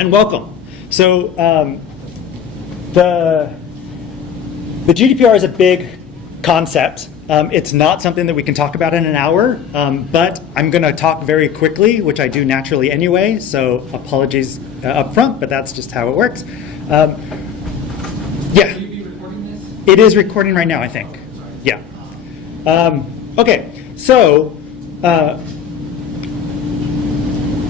and welcome. So the GDPR is a big concept. It's not something that we can talk about in an hour, but I'm going to talk very quickly, which I do naturally anyway, so apologies up front, but that's just how it works. Yeah. Will you be recording this? It is recording right now, I think. Yeah. Okay, so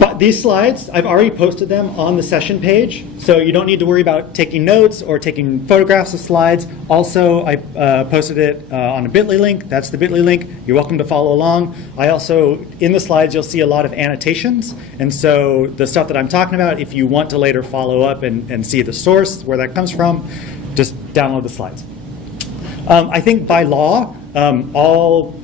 but these slides, I've already posted them on the session page, so you don't need to worry about taking notes or taking photographs of slides. Also, I posted it on a bit.ly link. That's the bit.ly link. You're welcome to follow along. I also, in the slides, you'll see a lot of annotations, and so the stuff that I'm talking about, if you want to later follow up and see the source, where that comes from, just download the slides. I think by law, all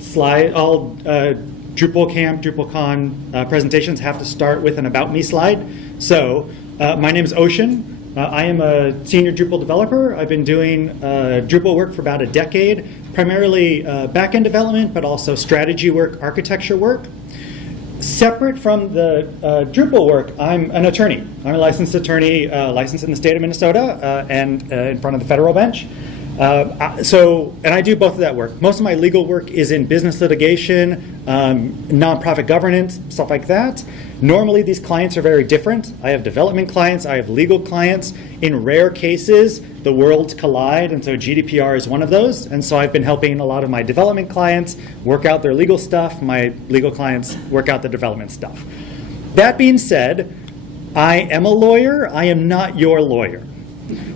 DrupalCamp, DrupalCon presentations have to start with an About Me slide. So my name is Ochen. I am a senior Drupal developer. I've been doing Drupal work for about a decade, primarily back-end development, but also strategy work, architecture work. Separate from the Drupal work, I'm an attorney. I'm a licensed attorney, licensed in the state of Minnesota and in front of the federal bench. And I do both of that work. Most of my legal work is in business litigation, nonprofit governance, stuff like that. Normally these clients are very different. I have development clients, I have legal clients. In rare cases, the worlds collide, and so GDPR is one of those. And so I've been helping a lot of my development clients work out their legal stuff. My legal clients work out the development stuff. That being said, I am a lawyer. I am not your lawyer,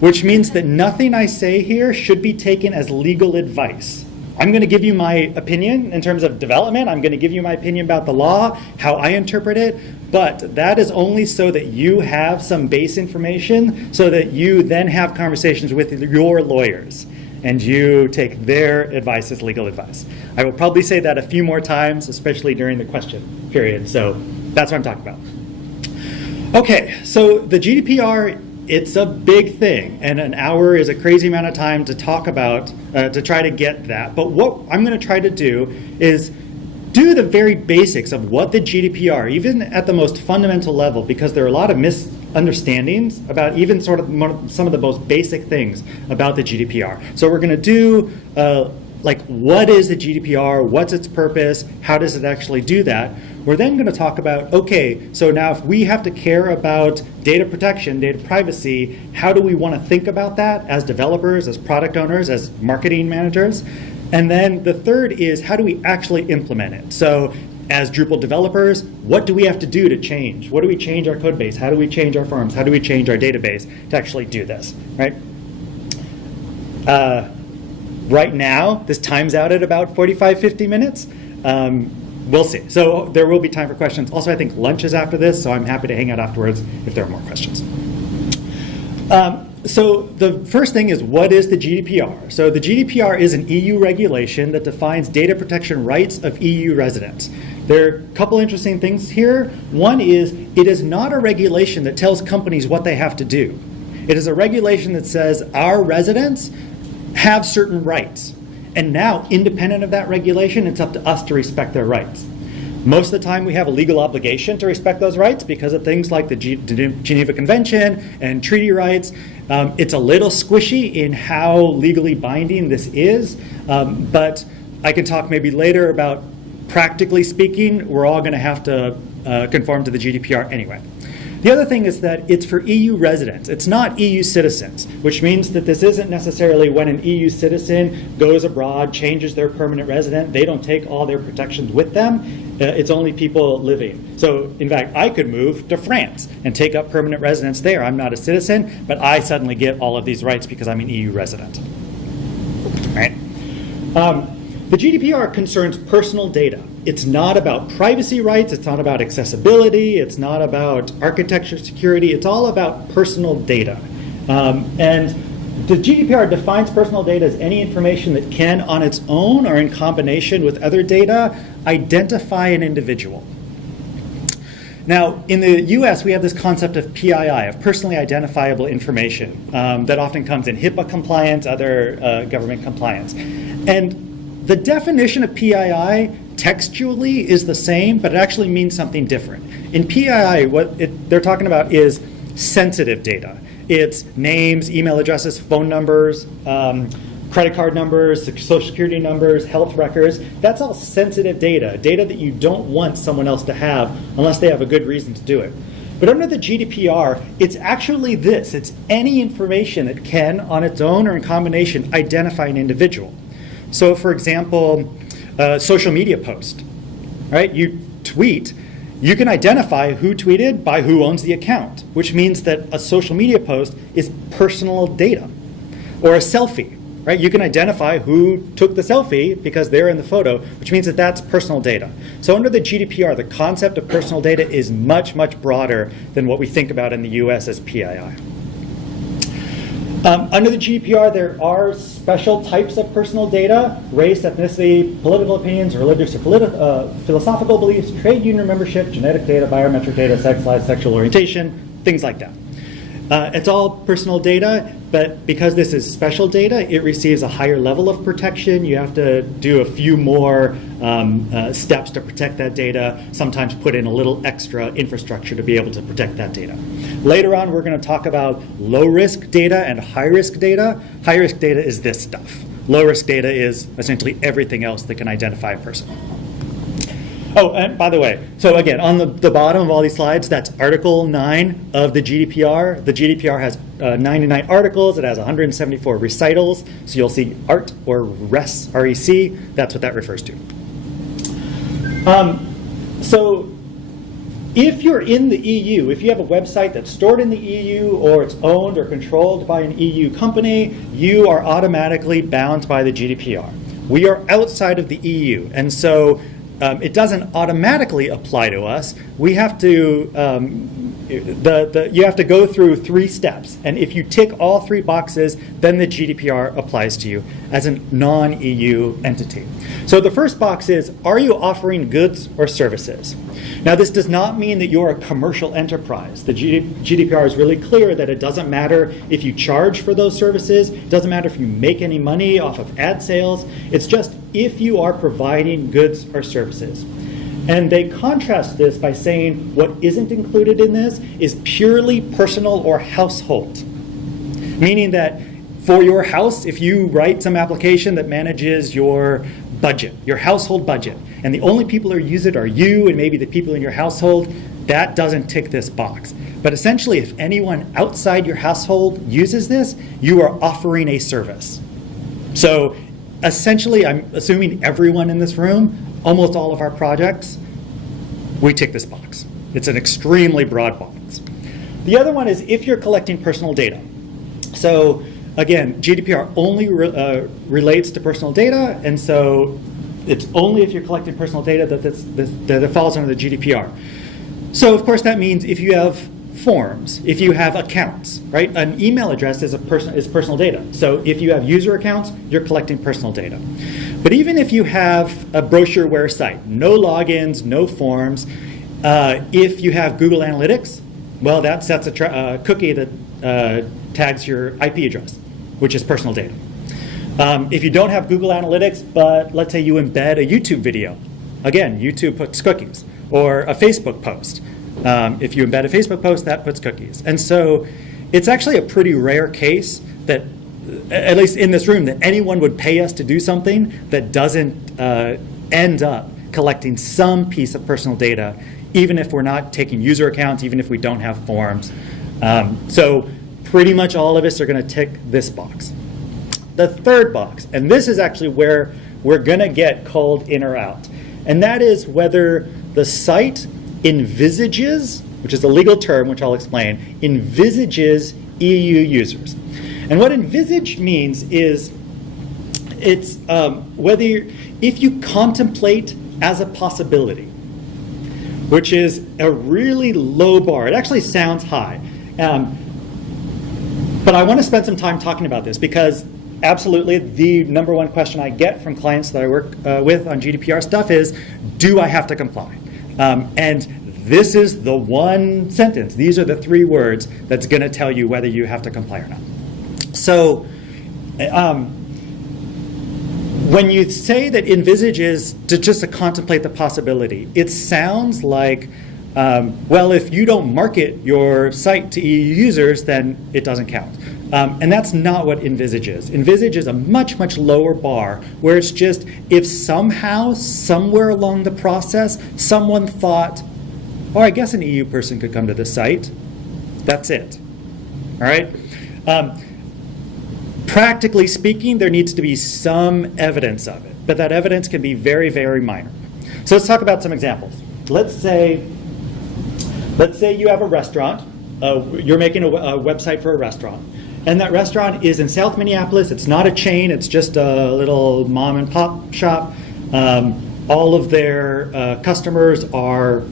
which means that nothing I say here should be taken as legal advice. I'm going to give you my opinion in terms of development. I'm going to give you my opinion about the law, how I interpret it, but that is only so that you have some base information so that you then have conversations with your lawyers and you take their advice as legal advice. I will probably say that a few more times, especially during the question period, so that's what I'm talking about. Okay, so the GDPR, it's a big thing, and an hour is a crazy amount of time to talk about, to try to get that. But what I'm going to try to do is do the very basics of what the GDPR, even at the most fundamental level, because there are a lot of misunderstandings about even sort of some of the most basic things about the GDPR. So we're going to do like, what is the GDPR? What's its purpose? How does it actually do that? We're then going to talk about, okay, so now if we have to care about data protection, data privacy, how do we want to think about that as developers, as product owners, as marketing managers? And then the third is, how do we actually implement it? So as Drupal developers, what do we have to do to change? What do we change our code base? How do we change our forms? How do we change our database to actually do this, right? Right now, this times out at about 45, 50 minutes. We'll see. So there will be time for questions. Also, I think lunch is after this, so I'm happy to hang out afterwards if there are more questions. So the first thing is, what is the GDPR? So the GDPR is an EU regulation that defines data protection rights of EU residents. There are a couple interesting things here. One is, it is not a regulation that tells companies what they have to do. It is a regulation that says our residents have certain rights. And now, independent of that regulation, it's up to us to respect their rights. Most of the time, we have a legal obligation to respect those rights because of things like the Geneva Convention and treaty rights. It's a little squishy in how legally binding this is, but I can talk maybe later about, practically speaking, we're all going to have to conform to the GDPR anyway. The other thing is that it's for EU residents. It's not EU citizens, which means that this isn't necessarily when an EU citizen goes abroad, changes their permanent resident, they don't take all their protections with them. It's only people living. So in fact, I could move to France and take up permanent residence there. I'm not a citizen, but I suddenly get all of these rights because I'm an EU resident. Right? The GDPR concerns personal data. It's not about privacy rights, it's not about accessibility, it's not about architecture security, it's all about personal data. And the GDPR defines personal data as any information that can, on its own or in combination with other data, identify an individual. Now, in the US, we have this concept of PII, of personally identifiable information, that often comes in HIPAA compliance, other government compliance. And the definition of PII textually is the same, but it actually means something different. In PII, what they're talking about is sensitive data. It's names, email addresses, phone numbers, credit card numbers, social security numbers, health records. That's all sensitive data, data that you don't want someone else to have unless they have a good reason to do it. But under the GDPR, it's actually this. It's any information that can, on its own or in combination, identify an individual. So for example, a social media post, right? You tweet, you can identify who tweeted by who owns the account, which means that a social media post is personal data. Or a selfie, right? You can identify who took the selfie because they're in the photo, which means that that's personal data. So under the GDPR, the concept of personal data is much, much broader than what we think about in the US as PII. Under the GDPR, there are special types of personal data: race, ethnicity, political opinions, religious or philosophical beliefs, trade union membership, genetic data, biometric data, sex, life, sexual orientation, things like that. It's all personal data, but because this is special data, it receives a higher level of protection. You have to do a few more steps to protect that data, sometimes put in a little extra infrastructure to be able to protect that data. Later on, we're going to talk about low-risk data and high-risk data. High-risk data is this stuff. Low-risk data is essentially everything else that can identify a person. Oh, and by the way, so again, on the bottom of all these slides, that's Article 9 of the GDPR. The GDPR has 99 articles. It has 174 recitals. So you'll see ART or REC, R-E-C. That's what that refers to. So if you're in the EU, if you have a website that's stored in the EU or it's owned or controlled by an EU company, you are automatically bound by the GDPR. We are outside of the EU, and so it doesn't automatically apply to us. We have to, you have to go through 3 steps. And if you tick all 3 boxes, then the GDPR applies to you as a non-EU entity. So the first box is, are you offering goods or services? Now, this does not mean that you're a commercial enterprise. The GDPR is really clear that it doesn't matter if you charge for those services. It doesn't matter if you make any money off of ad sales. It's just if you are providing goods or services. And they contrast this by saying what isn't included in this is purely personal or household. Meaning that for your house, if you write some application that manages your budget, your household budget, and the only people who use it are you and maybe the people in your household, that doesn't tick this box. But essentially, if anyone outside your household uses this, you are offering a service. So essentially, I'm assuming everyone in this room, almost all of our projects, we tick this box. It's an extremely broad box. The other one is if you're collecting personal data. So again, GDPR only relates to personal data, and so it's only if you're collecting personal data that it falls under the GDPR. So of course that means if you have forms, if you have accounts, right? An email address is personal data. So if you have user accounts, you're collecting personal data. But even if you have a brochureware site, no logins, no forms, if you have Google Analytics, well, that sets a cookie that tags your IP address, which is personal data. If you don't have Google Analytics, but let's say you embed a YouTube video, again, YouTube puts cookies, or a Facebook post. If you embed a Facebook post, that puts cookies. And so it's actually a pretty rare case that, at least in this room, that anyone would pay us to do something that doesn't end up collecting some piece of personal data, even if we're not taking user accounts, even if we don't have forms. So pretty much all of us are going to tick this box. The third box, and this is actually where we're going to get called in or out, and that is whether the site envisages, which is a legal term which I'll explain, envisages EU users. And what envisage means is it's if you contemplate as a possibility, which is a really low bar. It actually sounds high. But I want to spend some time talking about this because absolutely the number one question I get from clients that I work with on GDPR stuff is, do I have to comply? And this is the one sentence. These are the 3 words that's going to tell you whether you have to comply or not. So when you say that envisage is just to contemplate the possibility, it sounds like well, if you don't market your site to EU users, then it doesn't count. And that's not what Envisage is. Envisage is a much, much lower bar, where it's just if somehow, somewhere along the process, someone thought, oh, I guess an EU person could come to this site, that's it. All right? Practically speaking, there needs to be some evidence of it, but that evidence can be very, very minor. So let's talk about some examples. Let's say you have a restaurant. You're making a website for a restaurant. And that restaurant is in South Minneapolis. It's not a chain. It's just a little mom and pop shop. All of their customers are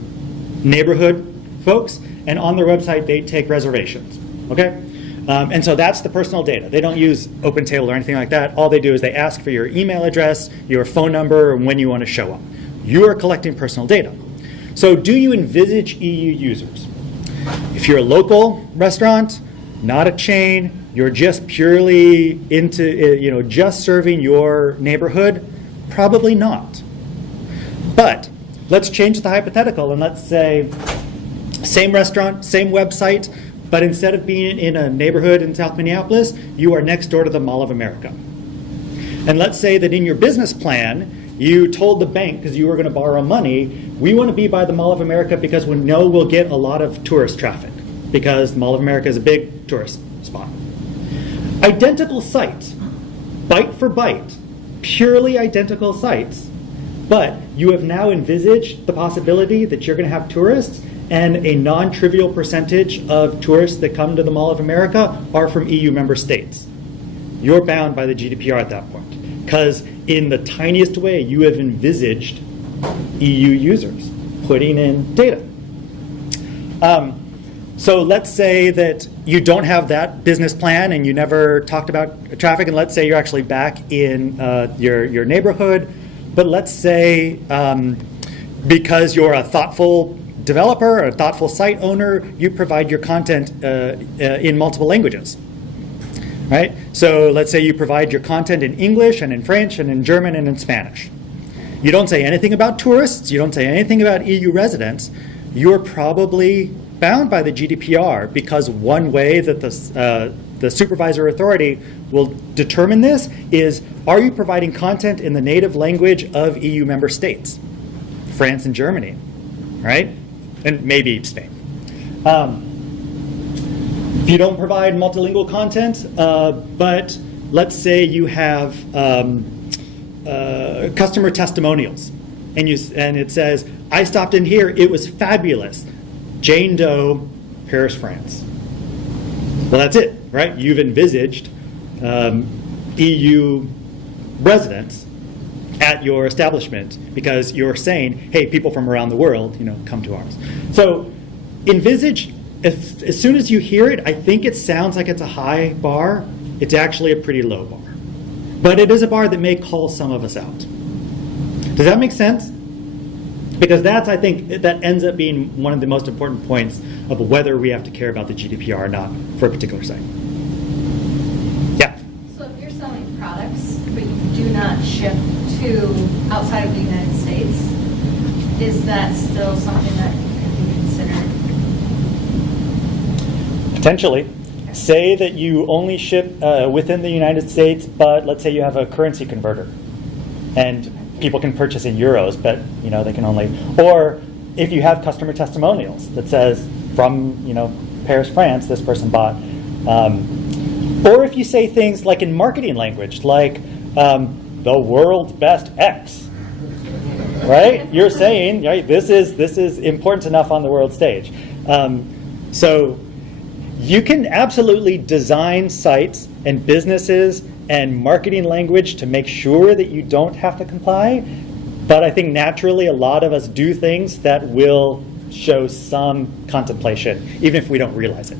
neighborhood folks. And on their website, they take reservations. Okay? And so that's the personal data. They don't use OpenTable or anything like that. All they do is they ask for your email address, your phone number, and when you want to show up. You are collecting personal data. So do you envisage EU users? If you're a local restaurant, not a chain, you're just purely into, just serving your neighborhood, probably not. But let's change the hypothetical and let's say same restaurant, same website, but instead of being in a neighborhood in South Minneapolis, you are next door to the Mall of America. And let's say that in your business plan, you told the bank, because you were going to borrow money, we want to be by the Mall of America because we know we'll get a lot of tourist traffic, because the Mall of America is a big tourist spot. Identical sites, byte for byte, purely identical sites, but you have now envisaged the possibility that you're going to have tourists, and a non-trivial percentage of tourists that come to the Mall of America are from EU member states. You're bound by the GDPR at that point, because in the tiniest way you have envisaged EU users putting in data. So let's say that you don't have that business plan and you never talked about traffic, and let's say you're actually back in your neighborhood, but let's say because you're a thoughtful developer or a thoughtful site owner, you provide your content in multiple languages. Right? So let's say you provide your content in English and in French and in German and in Spanish. You don't say anything about tourists, you don't say anything about EU residents, you're probably bound by the GDPR, because one way that the supervisor authority will determine this is, are you providing content in the native language of EU member states? France and Germany, right? And maybe Spain. If you don't provide multilingual content, but let's say you have customer testimonials, and it says, I stopped in here, it was fabulous. Jane Doe, Paris, France. Well, that's it, right? You've envisaged EU residents at your establishment because you're saying, hey, people from around the world, come to ours. So envisage, as soon as you hear it, I think it sounds like it's a high bar. It's actually a pretty low bar. But it is a bar that may call some of us out. Does that make sense? Because I think, that ends up being one of the most important points of whether we have to care about the GDPR or not for a particular site. Yeah? So if you're selling products, but you do not ship to outside of the United States, is that still something that can be considered? Potentially. Okay. Say that you only ship within the United States, but let's say you have a currency converter. And people can purchase in euros, but they can only, or if you have customer testimonials that says from Paris, France, this person bought, or if you say things like in marketing language, like the world's best X, right? You're saying, right, this is important enough on the world stage. So you can absolutely design sites and businesses and marketing language to make sure that you don't have to comply. But I think naturally a lot of us do things that will show some contemplation, even if we don't realize it.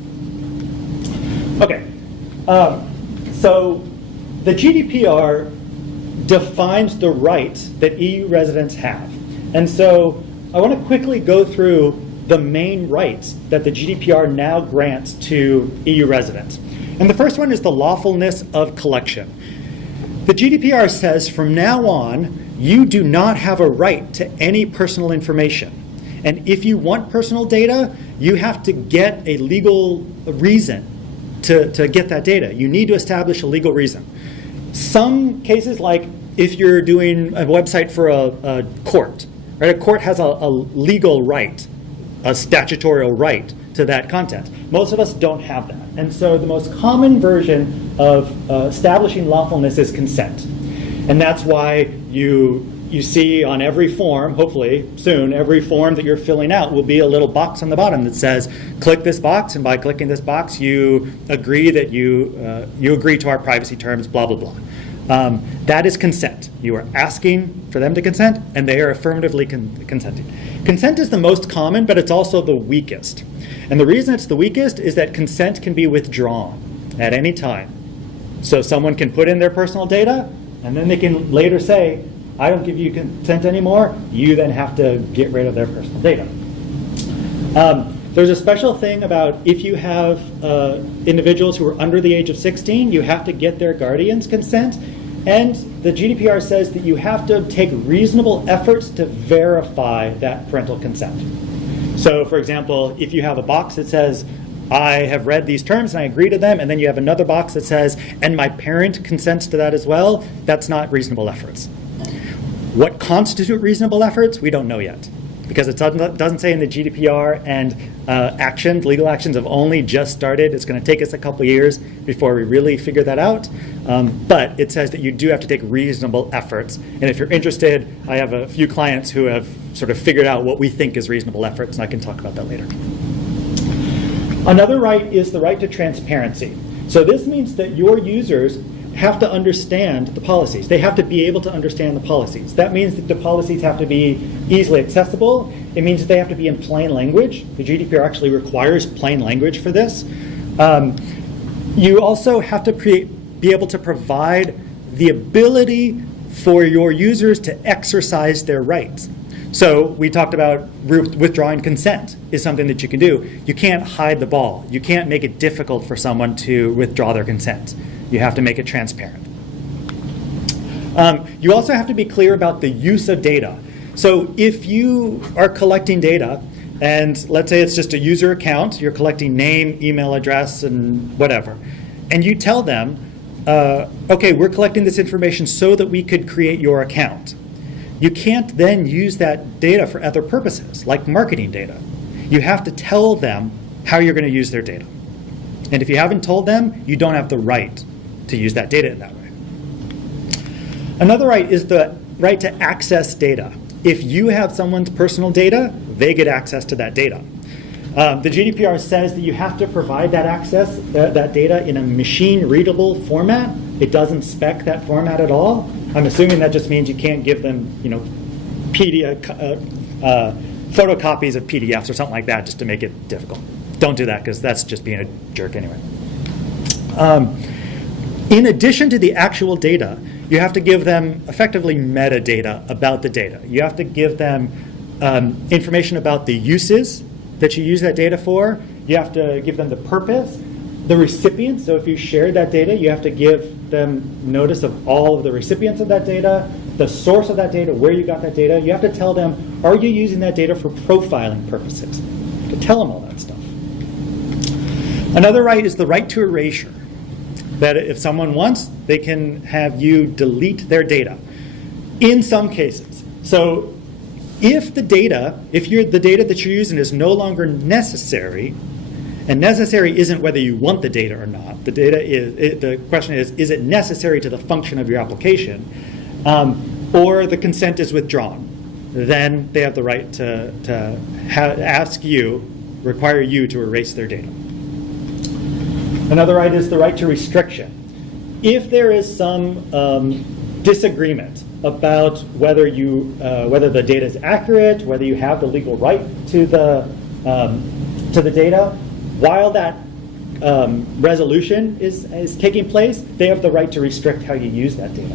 Okay, so the GDPR defines the rights that EU residents have. And so I want to quickly go through the main rights that the GDPR now grants to EU residents. And the first one is the lawfulness of collection. The GDPR says from now on, you do not have a right to any personal information. And if you want personal data, you have to get a legal reason to get that data. You need to establish a legal reason. Some cases, like if you're doing a website for a court, right? A court has a legal right, a statutory right to that content. Most of us don't have that. And so the most common version of establishing lawfulness is consent. And that's why you see on every form, hopefully soon, every form that you're filling out will be a little box on the bottom that says, click this box, and by clicking this box, you agree that you agree to our privacy terms, blah, blah, blah. That is consent. You are asking for them to consent, and they are affirmatively consenting. Consent is the most common, but it's also the weakest. And the reason it's the weakest is that consent can be withdrawn at any time. So someone can put in their personal data, and then they can later say, I don't give you consent anymore. You then have to get rid of their personal data. There's a special thing about if you have individuals who are under the age of 16, you have to get their guardian's consent. And the GDPR says that you have to take reasonable efforts to verify that parental consent. So, for example, if you have a box that says, I have read these terms and I agree to them, and then you have another box that says, and my parent consents to that as well, that's not reasonable efforts. What constitute reasonable efforts? We don't know yet, because it doesn't say in the GDPR, and legal actions have only just started. It's going to take us a couple years before we really figure that out. But it says that you do have to take reasonable efforts. And if you're interested, I have a few clients who have sort of figured out what we think is reasonable efforts, and I can talk about that later. Another right is the right to transparency. So this means that your users have to understand the policies. They have to be able to understand the policies. That means that the policies have to be easily accessible. It means that they have to be in plain language. The GDPR actually requires plain language for this. You also have to be able to provide the ability for your users to exercise their rights. So we talked about withdrawing consent is something that you can do. You can't hide the ball. You can't make it difficult for someone to withdraw their consent. You have to make it transparent. You also have to be clear about the use of data. So if you are collecting data, and let's say it's just a user account, you're collecting name, email address, and whatever, and you tell them, okay, we're collecting this information so that we could create your account. You can't then use that data for other purposes, like marketing data. You have to tell them how you're going to use their data. And if you haven't told them, you don't have the right to use that data in that way. Another right is the right to access data. If you have someone's personal data, they get access to that data. The GDPR says that you have to provide that access, that data in a machine-readable format. It doesn't spec that format at all. I'm assuming that just means you can't give them, photocopies of PDFs or something like that just to make it difficult. Don't do that, because that's just being a jerk anyway. In addition to the actual data, you have to give them effectively metadata about the data. You have to give them information about the uses that you use that data for. You have to give them the purpose, the recipients. So if you share that data, you have to give them notice of all of the recipients of that data, the source of that data, where you got that data. You have to tell them, are you using that data for profiling purposes? You have to tell them all that stuff. Another right is the right to erasure. That if someone wants, they can have you delete their data in some cases. So if the data that you're using is no longer necessary, and necessary isn't whether you want the data or not. The question is it necessary to the function of your application, or the consent is withdrawn? Then they have the right to require you to erase their data. Another right is the right to restriction. If there is some disagreement about whether the data is accurate, whether you have the legal right to the data, while that resolution is taking place, they have the right to restrict how you use that data.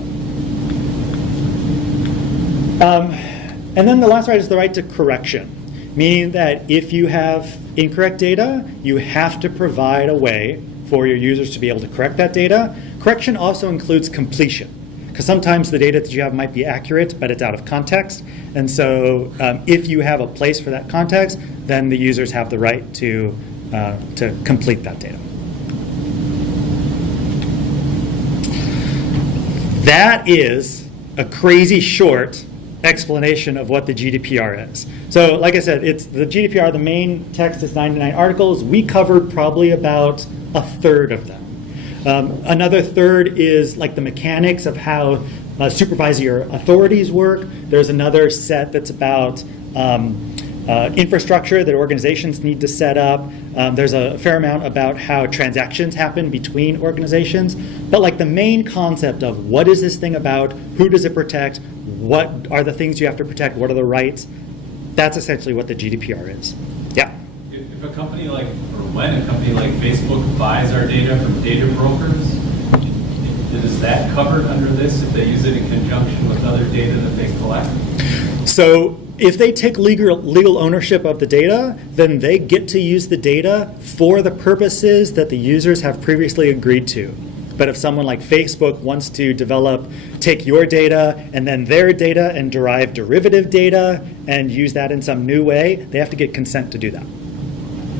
And then the last right is the right to correction, meaning that if you have incorrect data, you have to provide a way for your users to be able to correct that data. Correction also includes completion. because sometimes the data that you have might be accurate, but it's out of context. And so if you have a place for that context, then the users have the right to complete that data. That is a crazy short explanation of what the GDPR is. So like I said, it's the GDPR, the main text is 99 articles. We covered probably about a third of them. Another third is like the mechanics of how supervisory authorities work. There's another set that's about infrastructure that organizations need to set up. There's a fair amount about how transactions happen between organizations. But like the main concept of what is this thing about, who does it protect, what are the things you have to protect, what are the rights, that's essentially what the GDPR is. Yeah. If a company like, or when a company like Facebook buys our data from data brokers, is that covered under this if they use it in conjunction with other data that they collect? So if they take legal ownership of the data, then they get to use the data for the purposes that the users have previously agreed to. But if someone like Facebook wants to take your data and then their data and derive derivative data and use that in some new way, they have to get consent to do that.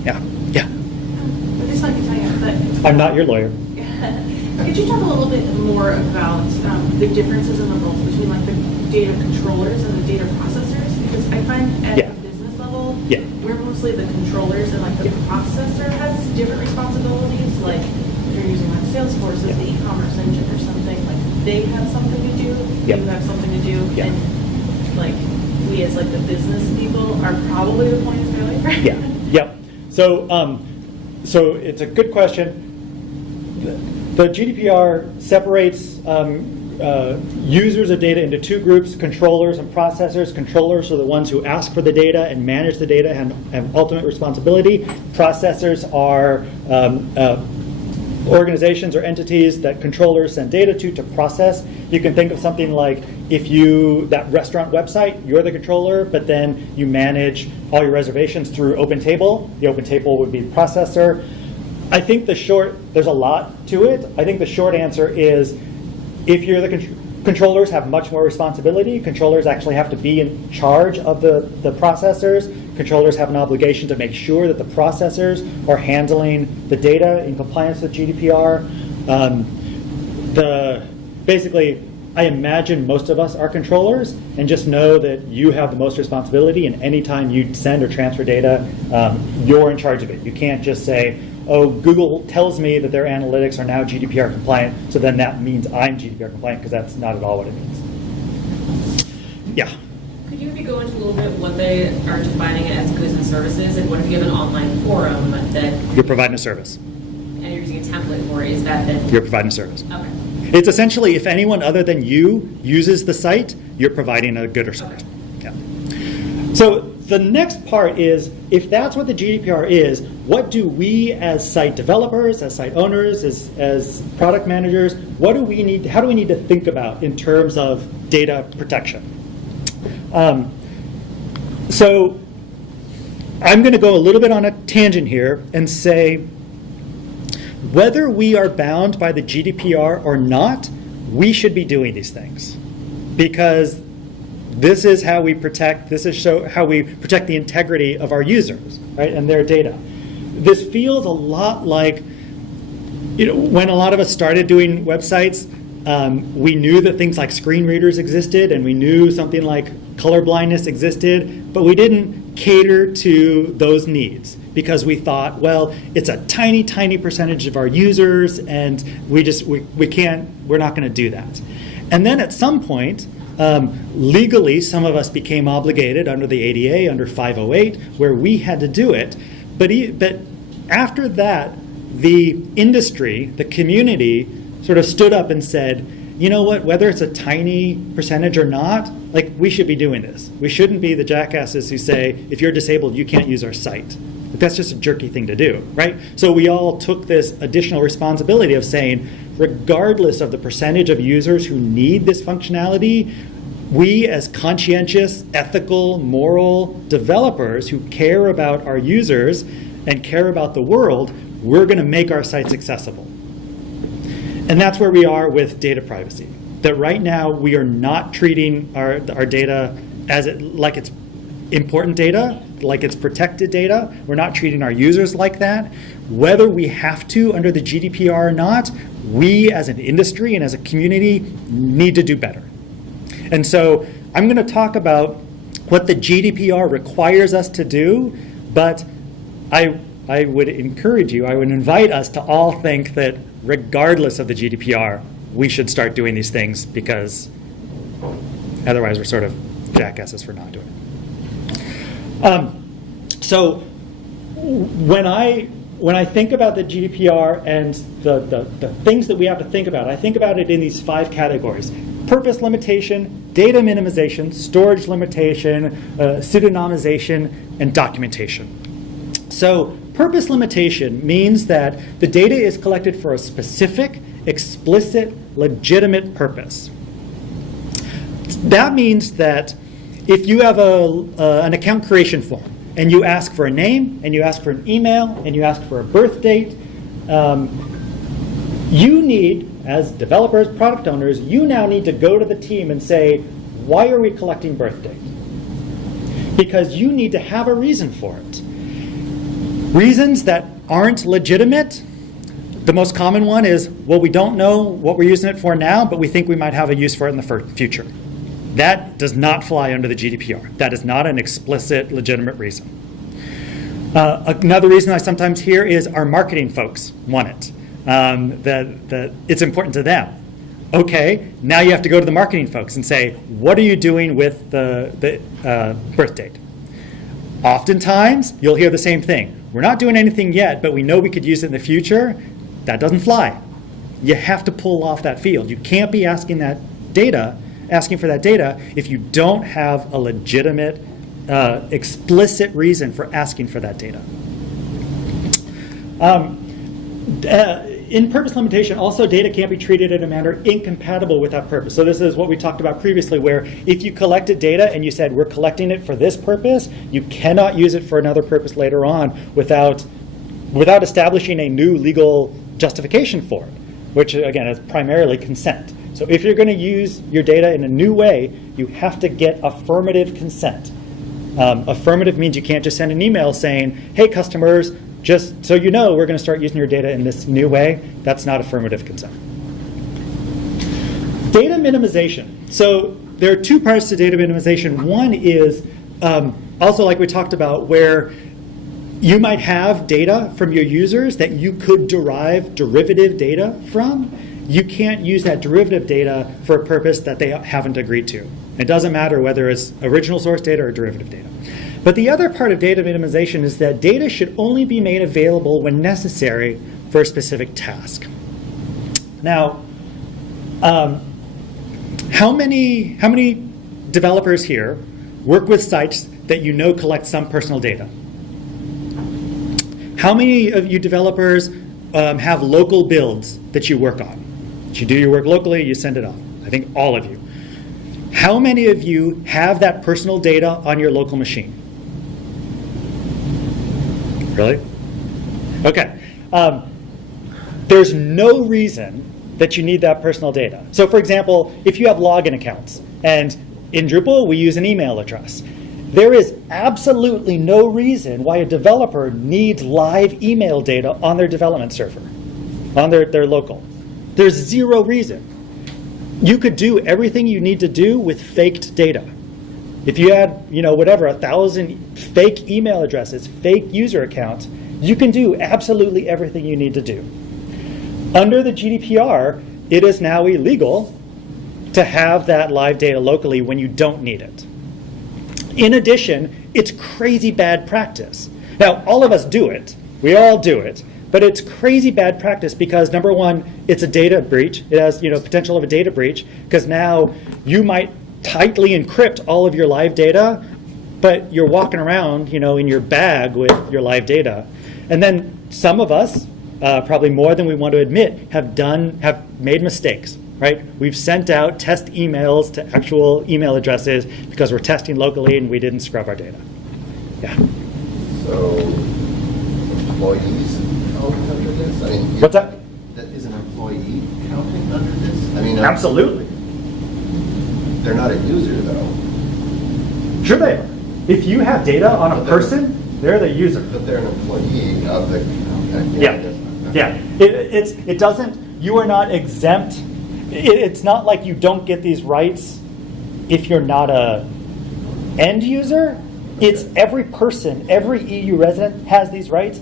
Yeah. I just like to tell you that. I'm not your lawyer. Could you talk a little bit more about the differences in the roles between like the data controllers and the data processors? Because I find at the business level, we're mostly the controllers, and like the processor has different responsibilities. Like if you're using like Salesforce as the e-commerce engine or something, like they have something to do, you have something to do, and like we as like the business people are probably the point of failure. Yep. So it's a good question. The GDPR separates users of data into two groups, controllers and processors. Controllers are the ones who ask for the data and manage the data and have ultimate responsibility. Processors are organizations or entities that controllers send data to process. You can think of something like that restaurant website, you're the controller, but then you manage all your reservations through OpenTable. The OpenTable would be the processor. I think there's a lot to it. I think the short answer is if you're the controllers have much more responsibility. Controllers actually have to be in charge of the processors. Controllers have an obligation to make sure that the processors are handling the data in compliance with GDPR. Basically, I imagine most of us are controllers, and just know that you have the most responsibility, and anytime you send or transfer data, you're in charge of it. You can't just say, oh, Google tells me that their analytics are now GDPR compliant, so then that means I'm GDPR compliant, because that's not at all what it means. Yeah. Could you maybe go into a little bit what they are defining as goods and services, and what if you have an online forum that You're providing a service. and you're using a template for it, is that then? You're providing a service. Okay. It's essentially if anyone other than you uses the site, you're providing a good or service. Okay. Yeah. So the next part is, if that's what the GDPR is, what do we as site developers, as site owners, as product managers, how do we need to think about in terms of data protection? So I'm going to go a little bit on a tangent here and say, whether we are bound by the GDPR or not, we should be doing these things, because this is how we protect. How we protect the integrity of our users, right, and their data. This feels a lot like, when a lot of us started doing websites, we knew that things like screen readers existed, and we knew something like color blindness existed, but we didn't cater to those needs, because we thought, well, it's a tiny, tiny percentage of our users, and we're not going to do that. And then at some point, legally, some of us became obligated under the ADA, under 508, where we had to do it. But after that, the industry, the community, sort of stood up and said, you know what, whether it's a tiny percentage or not, like, we should be doing this. We shouldn't be the jackasses who say, if you're disabled, you can't use our site. But that's just a jerky thing to do, right? So we all took this additional responsibility of saying, regardless of the percentage of users who need this functionality, we as conscientious, ethical, moral developers who care about our users and care about the world, we're going to make our sites accessible. And that's where we are with data privacy. that right now we are not treating our data as like it's important data, like it's protected data. We're not treating our users like that. Whether we have to under the GDPR or not, we as an industry and as a community need to do better. And so I'm going to talk about what the GDPR requires us to do, but I would encourage you, I would invite us to all think that regardless of the GDPR, we should start doing these things, because otherwise we're sort of jackasses for not doing it. So when I think about the GDPR and the things that we have to think about, I think about it in these 5 categories: purpose limitation, data minimization, storage limitation, pseudonymization, and documentation. So purpose limitation means that the data is collected for a specific, explicit, legitimate purpose. That means that if you have an account creation form and you ask for a name and you ask for an email and you ask for a birth date, you need, as developers, product owners, you now need to go to the team and say, why are we collecting birth date? Because you need to have a reason for it. Reasons that aren't legitimate, the most common one is, well, we don't know what we're using it for now, but we think we might have a use for it in the future. That does not fly under the GDPR. That is not an explicit, legitimate reason. Another reason I sometimes hear is our marketing folks want it, that it's important to them. Okay, now you have to go to the marketing folks and say, what are you doing with the birth date? Oftentimes, you'll hear the same thing. We're not doing anything yet, but we know we could use it in the future. That doesn't fly. You have to pull off that field. You can't be asking for that data if you don't have a legitimate, explicit reason for asking for that data. In purpose limitation, also data can't be treated in a manner incompatible with that purpose. So this is what we talked about previously, where if you collected data and you said, we're collecting it for this purpose, you cannot use it for another purpose later on without establishing a new legal justification for it, which again is primarily consent. So if you're going to use your data in a new way, you have to get affirmative consent. Affirmative means you can't just send an email saying, hey customers, just so you know, we're going to start using your data in this new way. That's not affirmative consent. Data minimization. So there are 2 parts to data minimization. One is also, like we talked about, where you might have data from your users that you could derive derivative data from. You can't use that derivative data for a purpose that they haven't agreed to. It doesn't matter whether it's original source data or derivative data. But the other part of data minimization is that data should only be made available when necessary for a specific task. Now, how many developers here work with sites that you know collect some personal data? How many of you developers have local builds that you work on? You do your work locally, you send it off. I think all of you. How many of you have that personal data on your local machine? Really? Okay. There's no reason that you need that personal data. So for example, if you have login accounts, and in Drupal we use an email address, there is absolutely no reason why a developer needs live email data on their development server, on their local. There's zero reason. You could do everything you need to do with faked data. If you had, 1,000 fake email addresses, fake user accounts, you can do absolutely everything you need to do. Under the GDPR, it is now illegal to have that live data locally when you don't need it. In addition, it's crazy bad practice. Now, all of us do it. We all do it. But it's crazy bad practice because, number one, it's a data breach. It has potential of a data breach because now you might tightly encrypt all of your live data, but you're walking around in your bag with your live data. And then some of us, probably more than we want to admit, have made mistakes. Right? We've sent out test emails to actual email addresses because we're testing locally and we didn't scrub our data. Yeah. So, employees count under this? What's that? Is an employee counting under this? Absolutely. They're not a user, though. Sure they are. If you have data on a person, they're the user. But they're an employee of the, okay. Yeah. It doesn't, you are not exempt. It's not like you don't get these rights if you're not a end user. It's every person, every EU resident has these rights.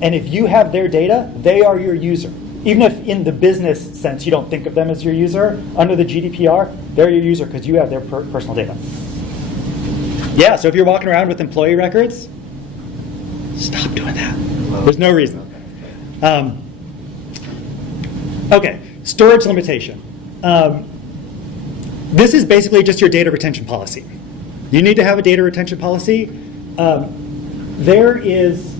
And if you have their data, they are your user. Even if in the business sense you don't think of them as your user, under the GDPR, they're your user because you have their personal data. Yeah, so if you're walking around with employee records, stop doing that. There's no reason. Okay, storage limitation. This is basically just your data retention policy. You need to have a data retention policy. There is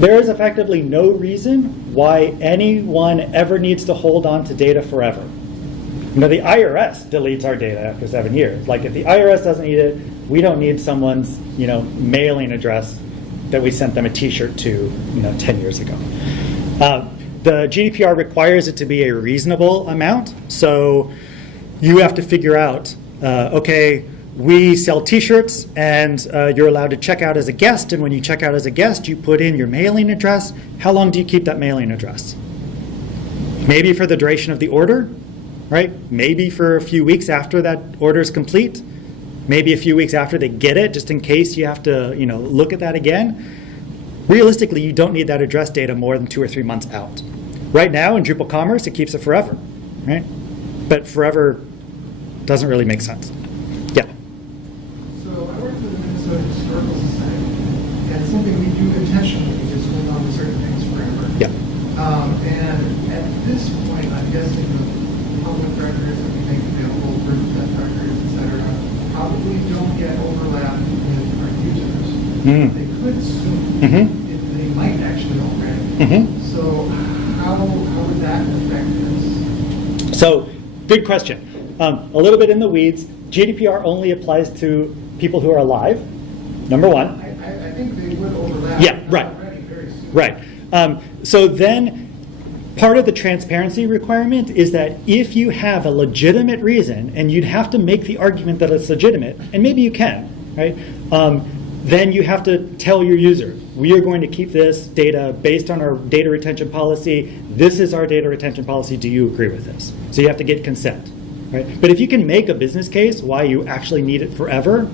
effectively no reason why anyone ever needs to hold on to data forever. You know, the IRS deletes our data after 7 years. Like, if the IRS doesn't need it, we don't need someone's, mailing address that we sent them a T-shirt to, 10 years ago. The GDPR requires it to be a reasonable amount, so you have to figure out, okay, we sell T-shirts, and you're allowed to check out as a guest, and when you check out as a guest, you put in your mailing address. How long do you keep that mailing address? Maybe for the duration of the order, right? Maybe for a few weeks after that order is complete. Maybe a few weeks after they get it, just in case you have to, look at that again. Realistically, you don't need that address data more than 2 or 3 months out. Right now, in Drupal Commerce, it keeps it forever, right? But forever doesn't really make sense. Yeah. So I work for the Minnesota Historical Society, and it's something we do intentionally because we hold on to certain things forever. Yeah. And at this point, I'm guessing the public records that we make available, proof of death records, et cetera, probably don't get overlapped with our users. They could soon, if they might actually already. So how would that affect this? So, good question. A little bit in the weeds. GDPR only applies to people who are alive, number one. I think they would overlap. Yeah, right. Already very soon. Right. So then part of the transparency requirement is that if you have a legitimate reason, and you'd have to make the argument that it's legitimate, and maybe you can, right? Then you have to tell your user, we are going to keep this data based on our data retention policy. This is our data retention policy. Do you agree with this? So you have to get consent, right? But if you can make a business case why you actually need it forever,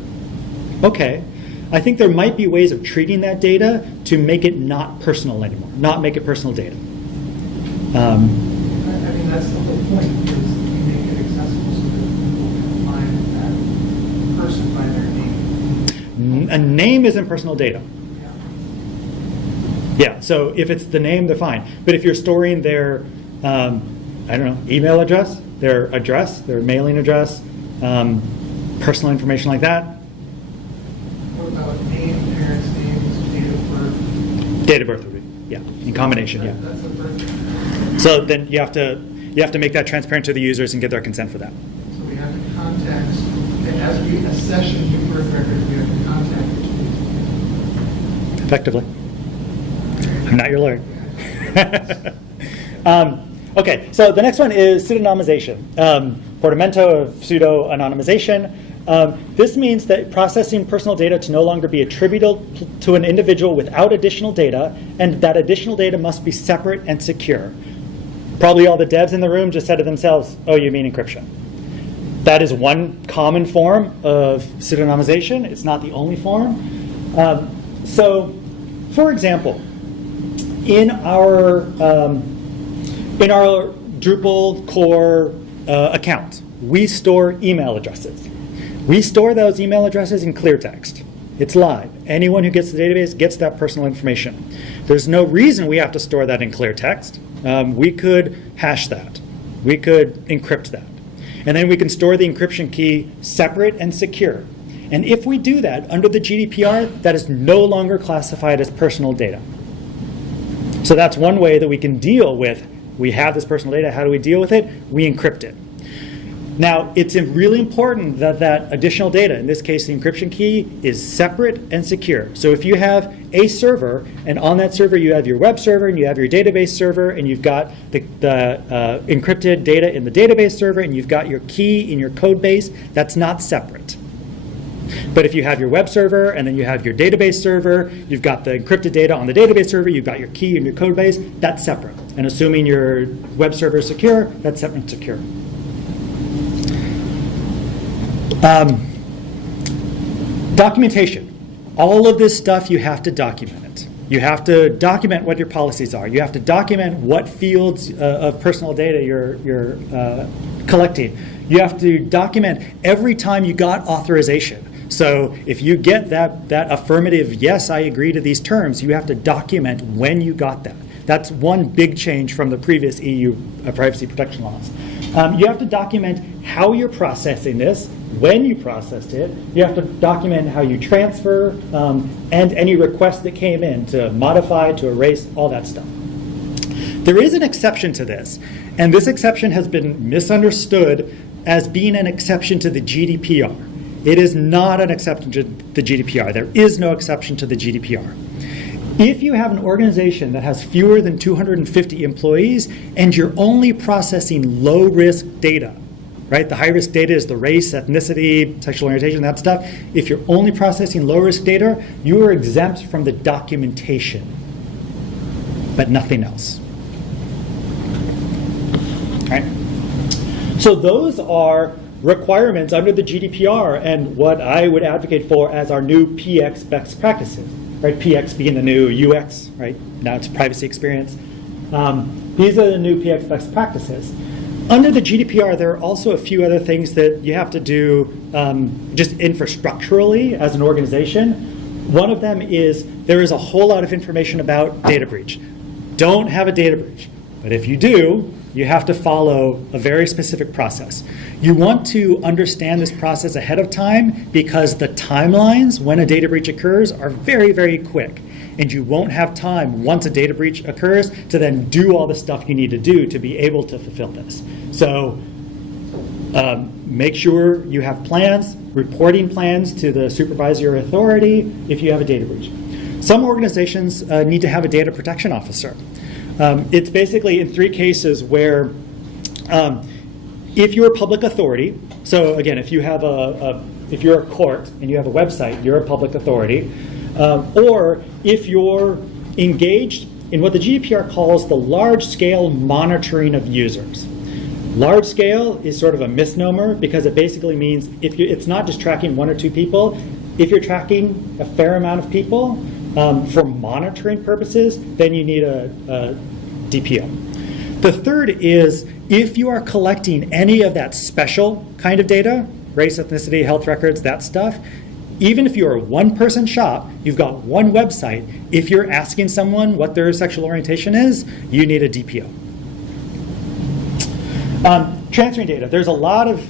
okay. I think there might be ways of treating that data to make it not personal anymore, not make it personal data. I mean, that's the whole point, is we make it accessible so that people can find that person by their name. A name isn't personal data. Yeah, so if it's the name, they're fine. But if you're storing their, email address, their mailing address, personal information like that. What about name, parents' names, date of birth? Date of birth would be, yeah, in combination, yeah. That's a birth. So then you have to make that transparent to the users and get their consent for that. So we have to contact, as we access new birth records, we have to contact. Effectively. I'm not your lawyer. Okay, so the next one is pseudonymization. Portamento of pseudo-anonymization. This means that processing personal data to no longer be attributable to an individual without additional data, and that additional data must be separate and secure. Probably all the devs in the room just said to themselves, oh, you mean encryption. That is one common form of pseudonymization. It's not the only form. So, for example, in our Drupal core account, we store email addresses. We store those email addresses in clear text. It's live. Anyone who gets the database gets that personal information. There's no reason we have to store that in clear text. We could hash that. We could encrypt that. And then we can store the encryption key separate and secure. And if we do that under the GDPR, that is no longer classified as personal data. So that's one way that we can deal with, we have this personal data, how do we deal with it? We encrypt it. Now, it's really important that that additional data, in this case the encryption key, is separate and secure. So if you have a server, and on that server you have your web server, and you have your database server, and you've got the encrypted data in the database server, and you've got your key in your code base, that's not separate. But if you have your web server, and then you have your database server, you've got the encrypted data on the database server, you've got your key in your code base, that's separate. And assuming your web server is secure, that's separate and secure. Documentation. All of this stuff, you have to document it. You have to document what your policies are. You have to document what fields of personal data you're collecting. You have to document every time you got authorization. So if you get that affirmative, yes, I agree to these terms, you have to document when you got that. That's one big change from the previous EU privacy protection laws. You have to document how you're processing this, when you processed it. You have to document how you transfer, and any requests that came in to modify, to erase, all that stuff. There is an exception to this, and this exception has been misunderstood as being an exception to the GDPR. It is not an exception to the GDPR. There is no exception to the GDPR. If you have an organization that has fewer than 250 employees and you're only processing low-risk data, right? The high-risk data is the race, ethnicity, sexual orientation, that stuff. If you're only processing low-risk data, you are exempt from the documentation, but nothing else. All right? So those are requirements under the GDPR and what I would advocate for as our new PX best practices. Right, PX being the new UX, right? Now it's privacy experience. These are the new PX best practices. Under the GDPR, there are also a few other things that you have to do just infrastructurally as an organization. One of them is there is a whole lot of information about data breach. Don't have a data breach, but if you do, you have to follow a very specific process. You want to understand this process ahead of time because the timelines when a data breach occurs are very, very quick. And you won't have time once a data breach occurs to then do all the stuff you need to do to be able to fulfill this. So make sure you have plans, reporting plans to the supervisor or authority if you have a data breach. Some organizations need to have a data protection officer. It's basically in 3 cases where if you're a public authority, so again, if you have if you're a court and you have a website, you're a public authority, or if you're engaged in what the GDPR calls the large-scale monitoring of users. Large scale is sort of a misnomer because it basically means it's not just tracking 1 or 2 people. If you're tracking a fair amount of people for monitoring purposes, then you need a DPO. The third is if you are collecting any of that special kind of data, race, ethnicity, health records, that stuff, even if you're a one-person shop, you've got one website, if you're asking someone what their sexual orientation is, you need a DPO. Transferring data. There's a lot of,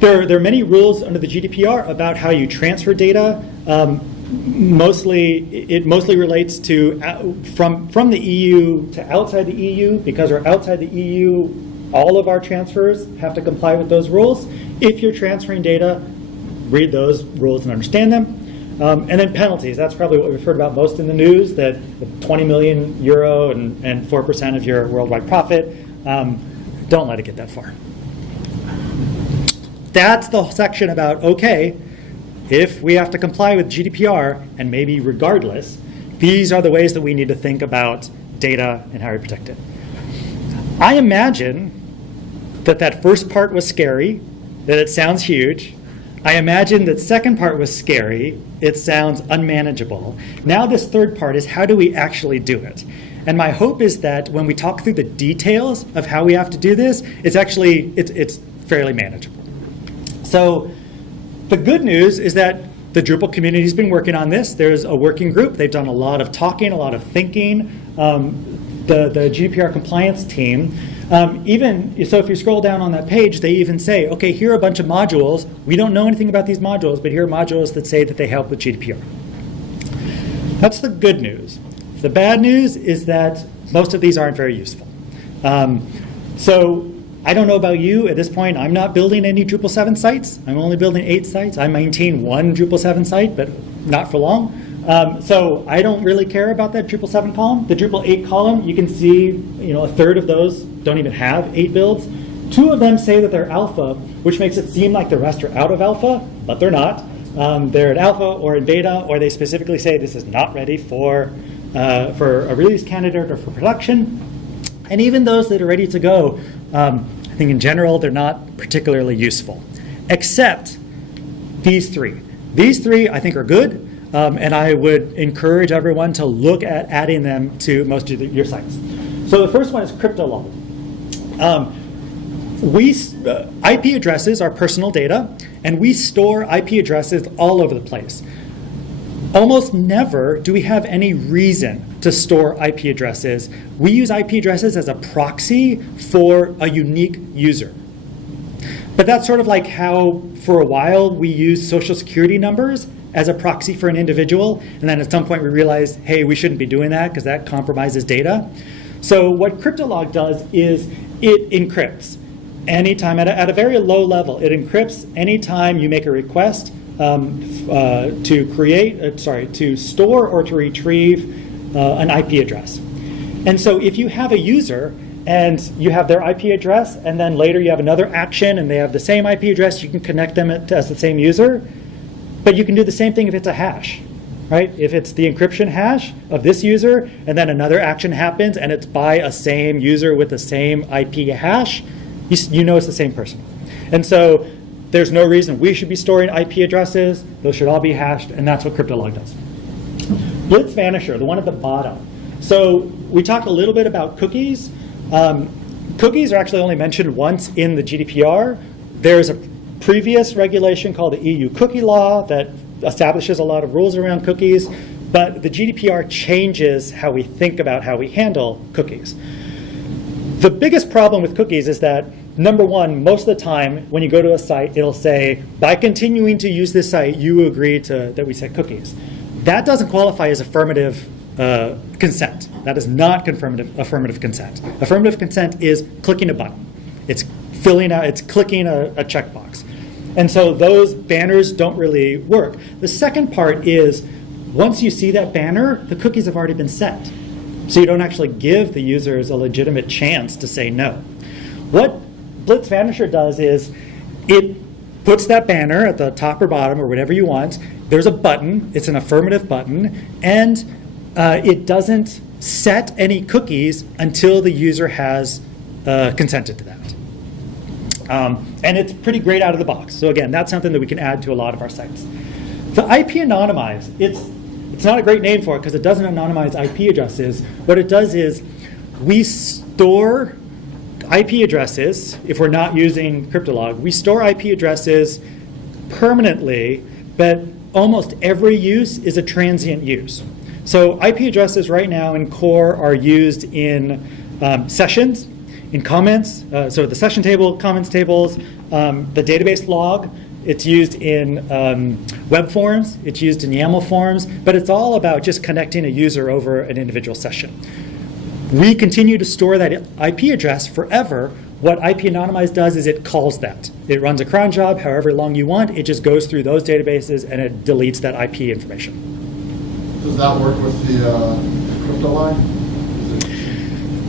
there are many rules under the GDPR about how you transfer data. It mostly relates to from the EU to outside the EU. Because we're outside the EU, all of our transfers have to comply with those rules. If you're transferring data, read those rules and understand them. And then penalties. That's probably what we've heard about most in the news, that 20 million euro and 4% of your worldwide profit. Don't let it get that far. That's the section about, okay, if we have to comply with GDPR, and maybe regardless, these are the ways that we need to think about data and how we protect it. I imagine that first part was scary, that it sounds huge. I imagine that second part was scary, it sounds unmanageable. Now this third part is how do we actually do it? And my hope is that when we talk through the details of how we have to do this, it's fairly manageable. So the good news is that the Drupal community has been working on this. There's a working group. They've done a lot of talking, a lot of thinking. The GDPR compliance team, so if you scroll down on that page, they even say, okay, here are a bunch of modules. We don't know anything about these modules, but here are modules that say that they help with GDPR. That's the good news. The bad news is that most of these aren't very useful. So I don't know about you, at this point, I'm not building any Drupal 7 sites. I'm only building 8 sites. I maintain one Drupal 7 site, but not for long. So I don't really care about that Drupal 7 column. The Drupal 8 column, you can see, a third of those don't even have 8 builds. 2 of them say that they're alpha, which makes it seem like the rest are out of alpha, but they're not. They're in alpha or in beta, or they specifically say this is not ready for a release candidate or for production. And even those that are ready to go, I think in general, they're not particularly useful, except these 3. These 3 I think are good, and I would encourage everyone to look at adding them to most of your sites. So the first one is cryptolog. IP addresses are personal data, and we store IP addresses all over the place. Almost never do we have any reason to store IP addresses. We use IP addresses as a proxy for a unique user. But that's sort of like how, for a while, we used social security numbers as a proxy for an individual, and then at some point we realized, hey, we shouldn't be doing that because that compromises data. So what cryptolog does is it encrypts. Anytime, at a very low level, it encrypts anytime you make a request to store or to retrieve an IP address. And so if you have a user and you have their IP address, and then later you have another action and they have the same IP address, you can connect them as the same user. But you can do the same thing if it's a hash, right? If it's the encryption hash of this user, and then another action happens and it's by a same user with the same IP hash, you know it's the same person. And so there's no reason we should be storing IP addresses. Those should all be hashed, and that's what cryptolog does. Blitz Vanisher, the one at the bottom. So we talked a little bit about cookies. Cookies are actually only mentioned once in the GDPR. There's a previous regulation called the EU cookie law that establishes a lot of rules around cookies, but the GDPR changes how we think about how we handle cookies. The biggest problem with cookies is that, number one, most of the time when you go to a site, it'll say, by continuing to use this site, you agree that we set cookies. That doesn't qualify as affirmative consent. That is not affirmative consent. Affirmative consent is clicking a button. It's clicking a checkbox. And so those banners don't really work. The second part is, once you see that banner, the cookies have already been set. So you don't actually give the users a legitimate chance to say no. What Blitz Vanisher does is it puts that banner at the top or bottom or whatever you want. There's a button. It's an affirmative button. And it doesn't set any cookies until the user has consented to that. And it's pretty great out of the box. So again, that's something that we can add to a lot of our sites. The IP anonymize, it's not a great name for it because it doesn't anonymize IP addresses. What it does is we store IP addresses, if we're not using cryptolog, we store IP addresses permanently, but almost every use is a transient use. So IP addresses right now in core are used in sessions, in comments, so the session table, comments tables, the database log. It's used in web forms, it's used in YAML forms, but it's all about just connecting a user over an individual session. We continue to store that IP address forever. What IP anonymize does is it calls that. It runs a cron job however long you want. It just goes through those databases and it deletes that IP information. Does that work with the crypto line?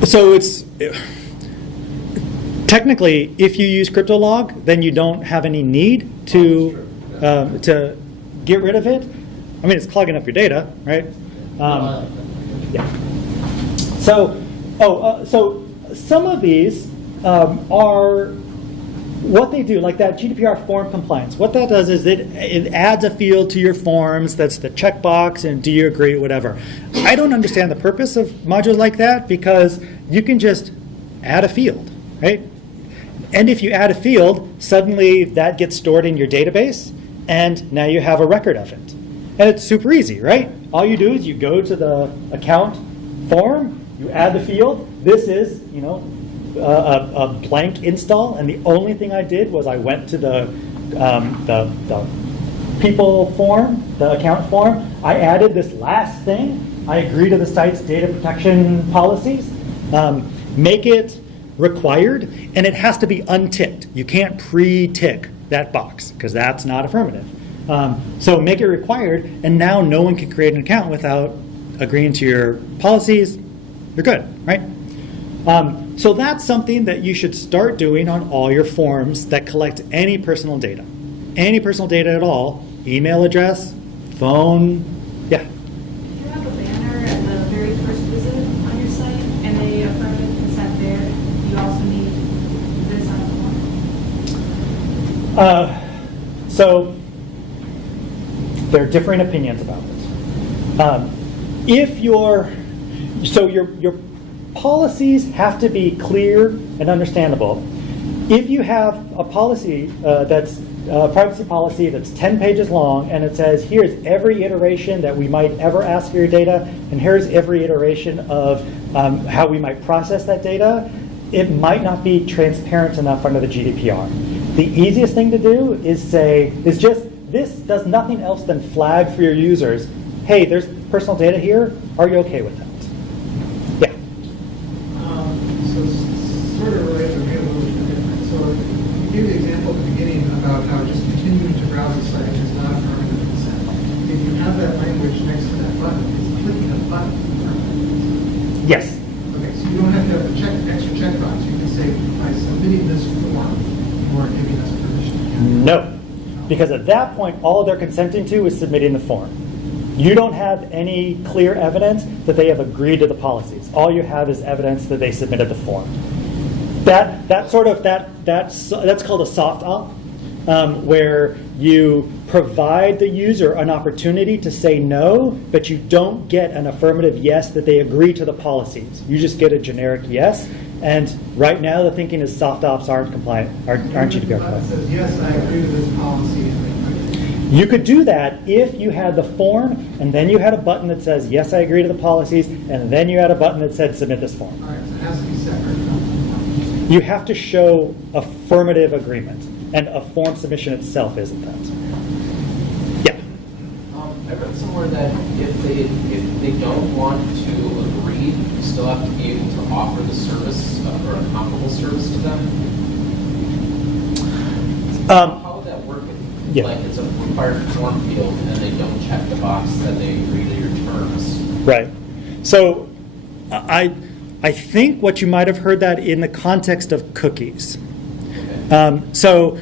So it's technically, if you use cryptolog, then you don't have any need to get rid of it. I mean, it's clogging up your data, right? Yeah. So some of these are what they do, like that GDPR form compliance. What that does is it adds a field to your forms that's the checkbox and do you agree, whatever. I don't understand the purpose of modules like that because you can just add a field, right? And if you add a field, suddenly that gets stored in your database and now you have a record of it. And it's super easy, right? All you do is you go to the account form, you add the field. This is, a blank install, and the only thing I did was I went to the people form, the account form. I added this last thing. I agree to the site's data protection policies. Make it required, and it has to be unticked. You can't pre-tick that box because that's not affirmative. So make it required, and now no one can create an account without agreeing to your policies. You're good, right? So that's something that you should start doing on all your forms that collect any personal data. Any personal data at all, email address, phone, yeah. If you have a banner at the very first visit on your site and they affirmative consent there, you also need this on the form. So there are different opinions about this. If your policies have to be clear and understandable. If you have a policy that's a privacy policy that's 10 pages long and it says here's every iteration that we might ever ask for your data and here's every iteration of how we might process that data, it might not be transparent enough under the GDPR. The easiest thing to do is just this does nothing else than flag for your users, hey, there's personal data here, are you okay with that? Yeah. So it's sort of related, but maybe a little bit different. So you gave the example at the beginning about how just continuing to browse the site is not affirmative consent. If you have that language next to that button, it's clicking a button affirmative consent. Yes. Okay, so you don't have to have the extra checkbox. You can say, by submitting this form, you are giving us permission. No. Because at that point, all they're consenting to is submitting the form. You don't have any clear evidence that they have agreed to the policies. All you have is evidence that they submitted the form. That's called a soft opt, where you provide the user an opportunity to say no, but you don't get an affirmative yes that they agree to the policies. You just get a generic yes. And right now, the thinking is soft ops aren't compliant, aren't GDPR compliant. It says, yes, I agree to this policy. You could do that if you had the form, and then you had a button that says, yes, I agree to the policies, and then you had a button that said, submit this form. All right, so it has to be separate from the form. You have to show affirmative agreement, and a form submission itself isn't that. Yeah. I read somewhere that if they don't want to agree, you still have to be able to offer the service or a comparable service to them. How would that work if like it's a required form field and they don't check the box that they agree to your terms? Right. So I think what you might have heard that in the context of cookies. Okay. So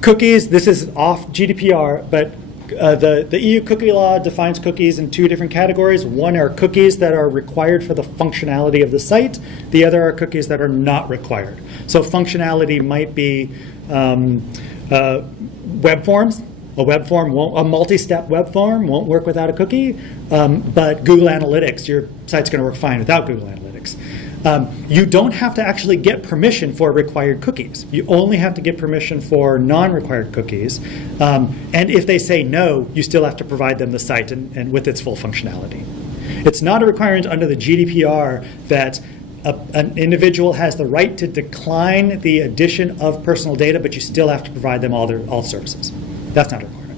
cookies, this is off GDPR, but the EU cookie law defines cookies in two different categories. One are cookies that are required for the functionality of the site. The other are cookies that are not required. So functionality might be web forms. A multi-step web form won't work without a cookie, but Google Analytics, your site's going to work fine without Google Analytics. You don't have to actually get permission for required cookies. You only have to get permission for non-required cookies. And if they say no, you still have to provide them the site and with its full functionality. It's not a requirement under the GDPR that an individual has the right to decline the addition of personal data, but you still have to provide them all services. That's not a requirement.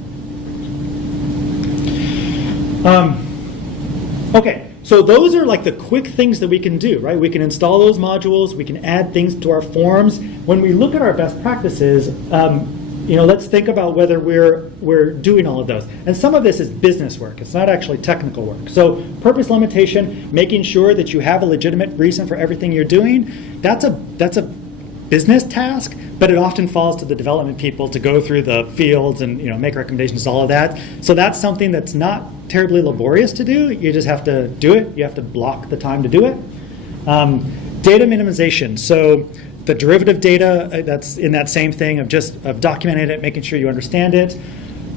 Okay, so those are like the quick things that we can do, right? We can install those modules. We can add things to our forms. When we look at our best practices, let's think about whether we're doing all of those. And some of this is business work. It's not actually technical work. So purpose limitation, making sure that you have a legitimate reason for everything you're doing, that's a business task, but it often falls to the development people to go through the fields and make recommendations, all of that. So that's something that's not terribly laborious to do. You just have to do it. You have to block the time to do it. Data minimization. So the derivative data, that's in that same thing of documenting it, making sure you understand it.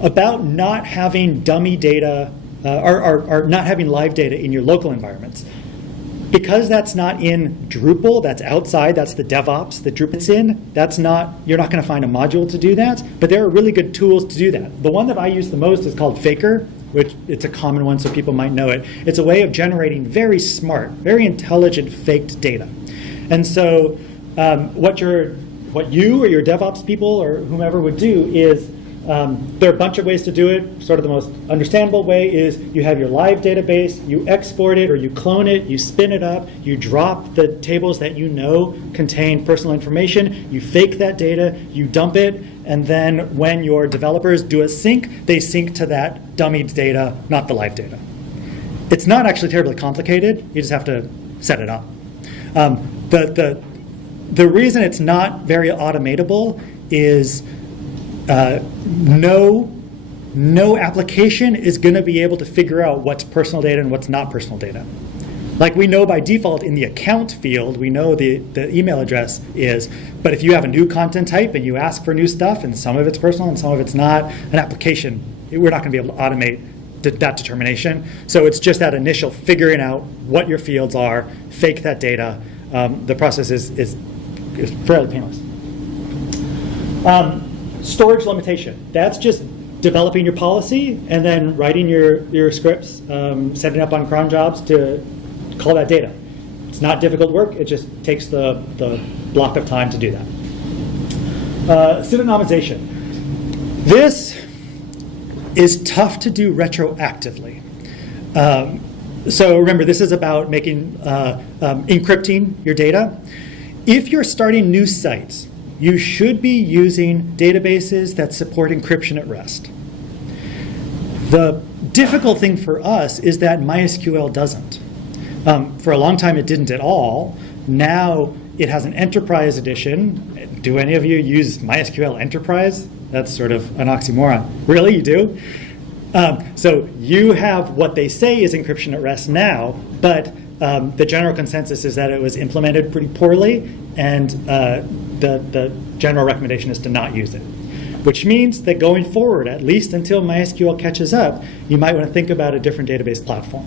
About not having dummy data or not having live data in your local environments. Because that's not in Drupal, that's outside, that's the DevOps that Drupal's in, you're not going to find a module to do that, but there are really good tools to do that. The one that I use the most is called Faker, which it's a common one so people might know it. It's a way of generating very smart, very intelligent faked data. And so what you or your DevOps people or whomever would do is There are a bunch of ways to do it. Sort of the most understandable way is you have your live database, you export it or you clone it, you spin it up, you drop the tables that you know contain personal information, you fake that data, you dump it, and then when your developers do a sync, they sync to that dummied data, not the live data. It's not actually terribly complicated. You just have to set it up. The reason it's not very automatable is no application is going to be able to figure out what's personal data and what's not personal data. Like we know by default in the account field, we know the email address is, but if you have a new content type and you ask for new stuff and some of it's personal and some of it's not, an application, we're not going to be able to automate that determination. So it's just that initial figuring out what your fields are, fake that data. The process is fairly painless. Storage limitation. That's just developing your policy and then writing your scripts, setting up on cron jobs to call that data. It's not difficult work. It just takes the block of time to do that. Pseudonymization. This is tough to do retroactively. So remember, this is about making encrypting your data. If you're starting new sites, you should be using databases that support encryption at rest. The difficult thing for us is that MySQL doesn't. For a long time, it didn't at all. Now it has an enterprise edition. Do any of you use MySQL Enterprise? That's sort of an oxymoron. Really, you do? So you have what they say is encryption at rest now, but the general consensus is that it was implemented pretty poorly, and the general recommendation is to not use it. Which means that going forward, at least until MySQL catches up, you might want to think about a different database platform.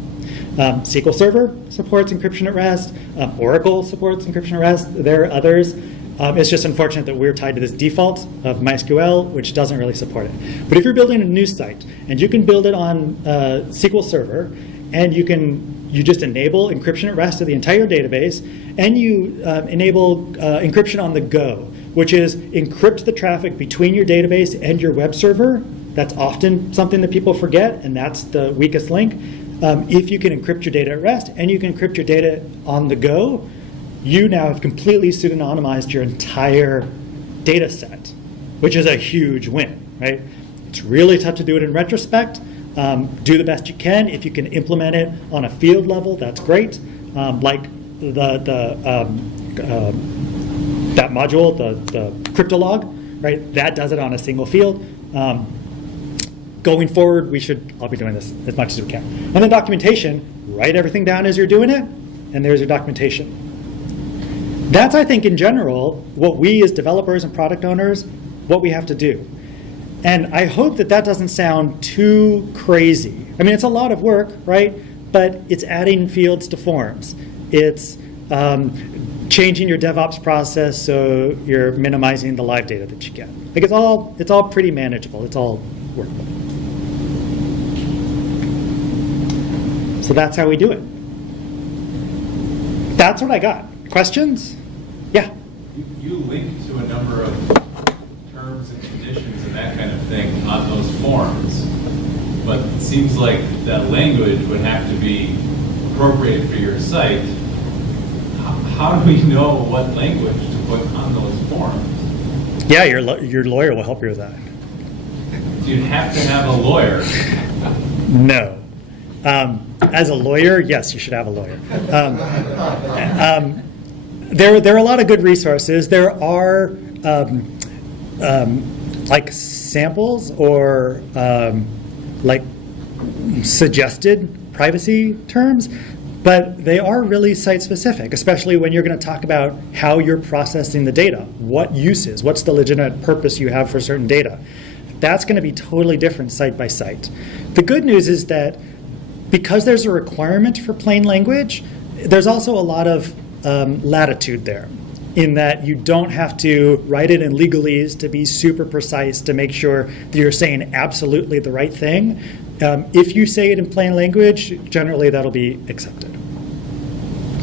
SQL Server supports encryption at rest. Oracle supports encryption at rest. There are others. It's just unfortunate that we're tied to this default of MySQL, which doesn't really support it. But if you're building a new site, and you can build it on SQL Server, and you just enable encryption at rest of the entire database, and you enable encryption on the go, which is encrypt the traffic between your database and your web server. That's often something that people forget, and that's the weakest link. If you can encrypt your data at rest and you can encrypt your data on the go, you now have completely pseudonymized your entire data set, which is a huge win, right? It's really tough to do it in retrospect. Do the best you can. If you can implement it on a field level, that's great. Like that module, the cryptolog, right? That does it on a single field. Going forward, we should all be doing this as much as we can. And then documentation, write everything down as you're doing it, and there's your documentation. That's, I think, in general, what we as developers and product owners, what we have to do. And I hope that that doesn't sound too crazy. I mean, it's a lot of work, right? But it's adding fields to forms. It's changing your DevOps process so you're minimizing the live data that you get. Like it's all pretty manageable. It's all workable. So that's how we do it. That's what I got. Questions? Yeah. You link to a number of terms and conditions and that kind of thing on those forms, but it seems like that language would have to be appropriate for your site. How do we know what language to put on those forms? Yeah, your lawyer will help you with that. Do you have to have a lawyer? No. As a lawyer, yes, you should have a lawyer. There are a lot of good resources. There are like samples or like suggested privacy terms, but they are really site-specific, especially when you're going to talk about how you're processing the data, what uses, what's the legitimate purpose you have for certain data. That's going to be totally different site by site. The good news is that because there's a requirement for plain language, there's also a lot of latitude there in that you don't have to write it in legalese to be super precise to make sure that you're saying absolutely the right thing. If you say it in plain language, generally that'll be accepted.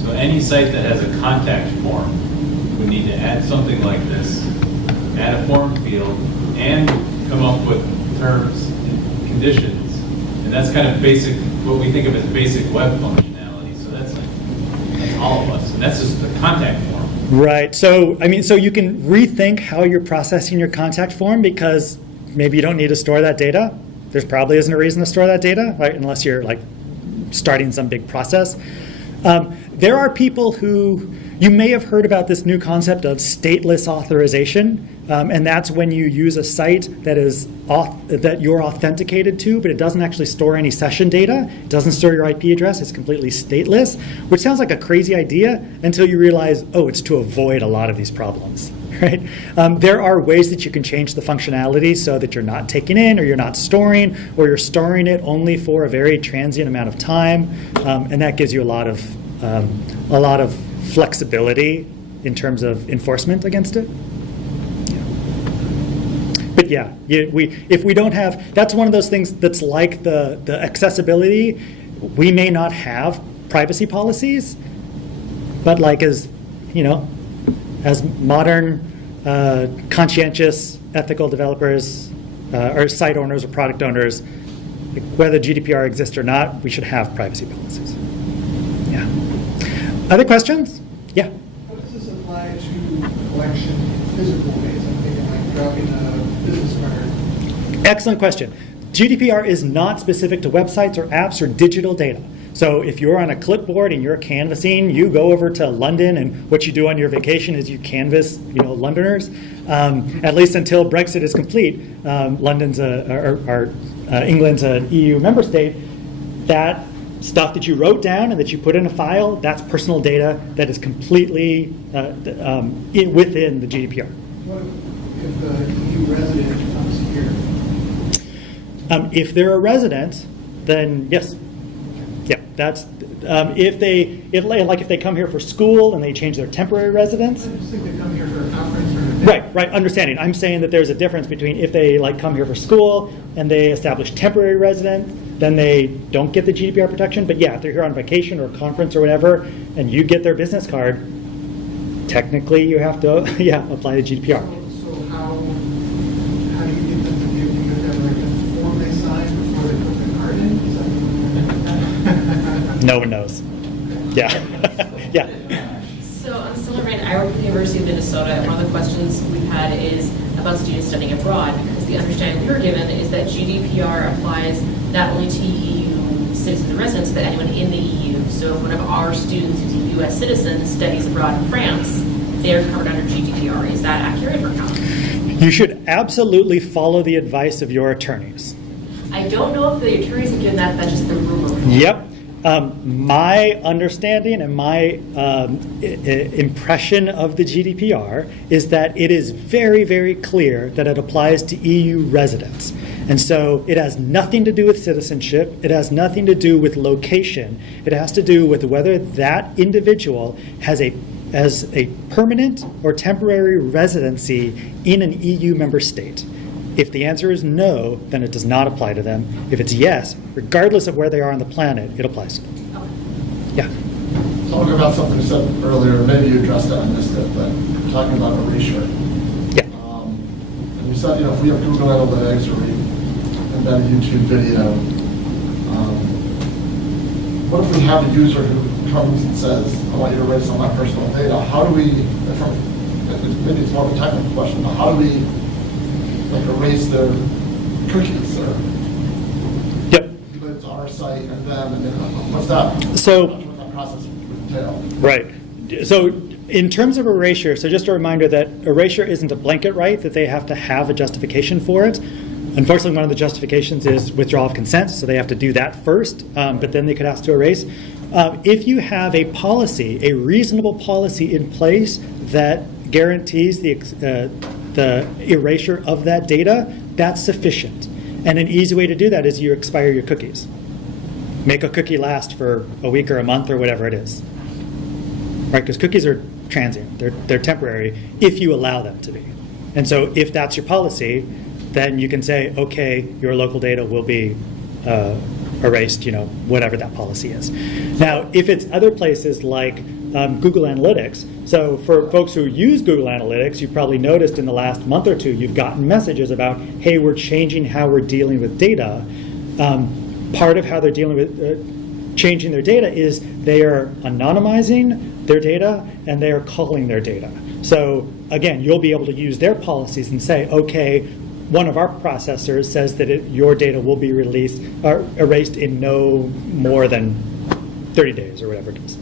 So any site that has a contact form would need to add something like this, add a form field, and come up with terms and conditions, and that's kind of basic, what we think of as basic web functionality. So that's all of us, and that's just the contact form. Right. So, I mean, so you can rethink how you're processing your contact form because maybe you don't need to store that data. There's probably isn't a reason to store that data, right? Unless you're like starting some big process. There are people who, you may have heard about this new concept of stateless authorization, and that's when you use a site that is that you're authenticated to, but it doesn't actually store any session data. It doesn't store your IP address. It's completely stateless, which sounds like a crazy idea until you realize, oh, it's to avoid a lot of these problems. Right? There are ways that you can change the functionality so that you're not taking in, or you're not storing, or you're storing it only for a very transient amount of time, and that gives you a lot of flexibility in terms of enforcement against it. But yeah, if we don't have, that's one of those things that's like the accessibility. We may not have privacy policies, but like as modern, conscientious, ethical developers, or site owners or product owners, like whether GDPR exists or not, we should have privacy policies. Yeah. Other questions? Yeah. How does this apply to collection in physical ways? I'm thinking like dropping a business card. Excellent question. GDPR is not specific to websites or apps or digital data. So if you're on a clipboard and you're canvassing, you go over to London, and what you do on your vacation is you canvass, Londoners. At least until Brexit is complete, London's England's an EU member state. That stuff that you wrote down and that you put in a file, that's personal data that is completely within the GDPR. What if the EU resident comes here? If they're a resident, then yes. Yeah, that's if they come here for school and they change their temporary residence. I just think they come here for a conference or a day. Right. Understanding. I'm saying that there's a difference between if they come here for school and they establish temporary residence, then they don't get the GDPR protection. But yeah, if they're here on vacation or a conference or whatever, and you get their business card, technically you have to apply the GDPR. So how do you get them to give you a form they sign before they put the card in? Is that No one knows. Yeah. Yeah. So on a similar vein, I work at the University of Minnesota, and one of the questions we've had is about students studying abroad, because the understanding we were given is that GDPR applies not only to EU citizens and residents, but anyone in the EU. So if one of our students who's a US citizen studies abroad in France, they're covered under GDPR. Is that accurate or not? You should absolutely follow the advice of your attorneys. I don't know if the attorneys have given that, that's just the rumor. Yep. My understanding and my impression of the GDPR is that it is very, very clear that it applies to EU residents. And so it has nothing to do with citizenship. It has nothing to do with location. It has to do with whether that individual has a permanent or temporary residency in an EU member state. If the answer is no, then it does not apply to them. If it's yes, regardless of where they are on the planet, it applies to them. Yeah. Talking about something you said earlier, maybe you addressed it, I missed it, but talking about erasure. Yeah. And you said, if we have Google Analytics or we embed a YouTube video, what if we have a user who comes and says, I want you to erase all my personal data? How do we, maybe it's more of a technical question, but how do we erase their cookies or give it to our site and them, and then what's that? So, what that process would entail? Right. So in terms of erasure, so just a reminder that erasure isn't a blanket right, that they have to have a justification for it. Unfortunately, one of the justifications is withdrawal of consent, so they have to do that first, but then they could ask to erase. If you have a policy, a reasonable policy in place that guarantees the erasure of that data, that's sufficient. And an easy way to do that is you expire your cookies. Make a cookie last for a week or a month or whatever it is. Right? Because cookies are transient. They're temporary if you allow them to be. And so if that's your policy, then you can say, okay, your local data will be erased, whatever that policy is. Now, if it's other places like Google Analytics. So for folks who use Google Analytics, you've probably noticed in the last month or two, you've gotten messages about, hey, we're changing how we're dealing with data. Part of how they're dealing with changing their data is they are anonymizing their data and they are calling their data. So again, you'll be able to use their policies and say, okay, one of our processors says that your data will be released or erased in no more than 30 days or whatever it is.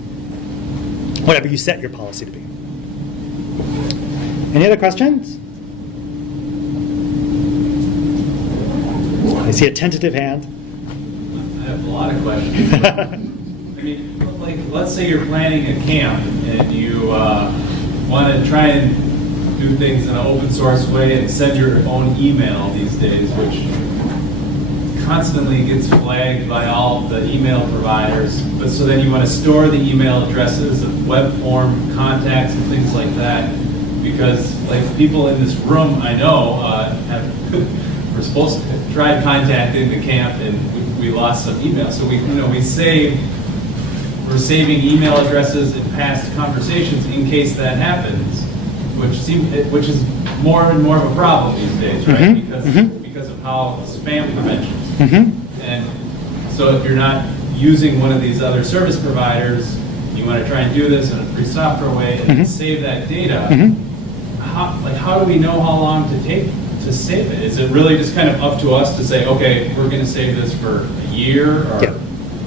Whatever you set your policy to be. Any other questions? I see a tentative hand. I have a lot of questions. I mean, like, let's say you're planning a camp and you want to try and do things in an open source way and send your own email these days, which constantly gets flagged by all the email providers. But so then you want to store the email addresses of web form contacts and things like that, because like people in this room I know we're supposed to try contacting the camp and we lost some email. So we're saving email addresses in past conversations in case that happens, which is more and more of a problem these days, right? Because of how spam prevention. And so if you're not using one of these other service providers, you want to try and do this in a free software way and save that data. How do we know how long to take to save it? Is it really just kind of up to us to say, okay, we're going to save this for a year or a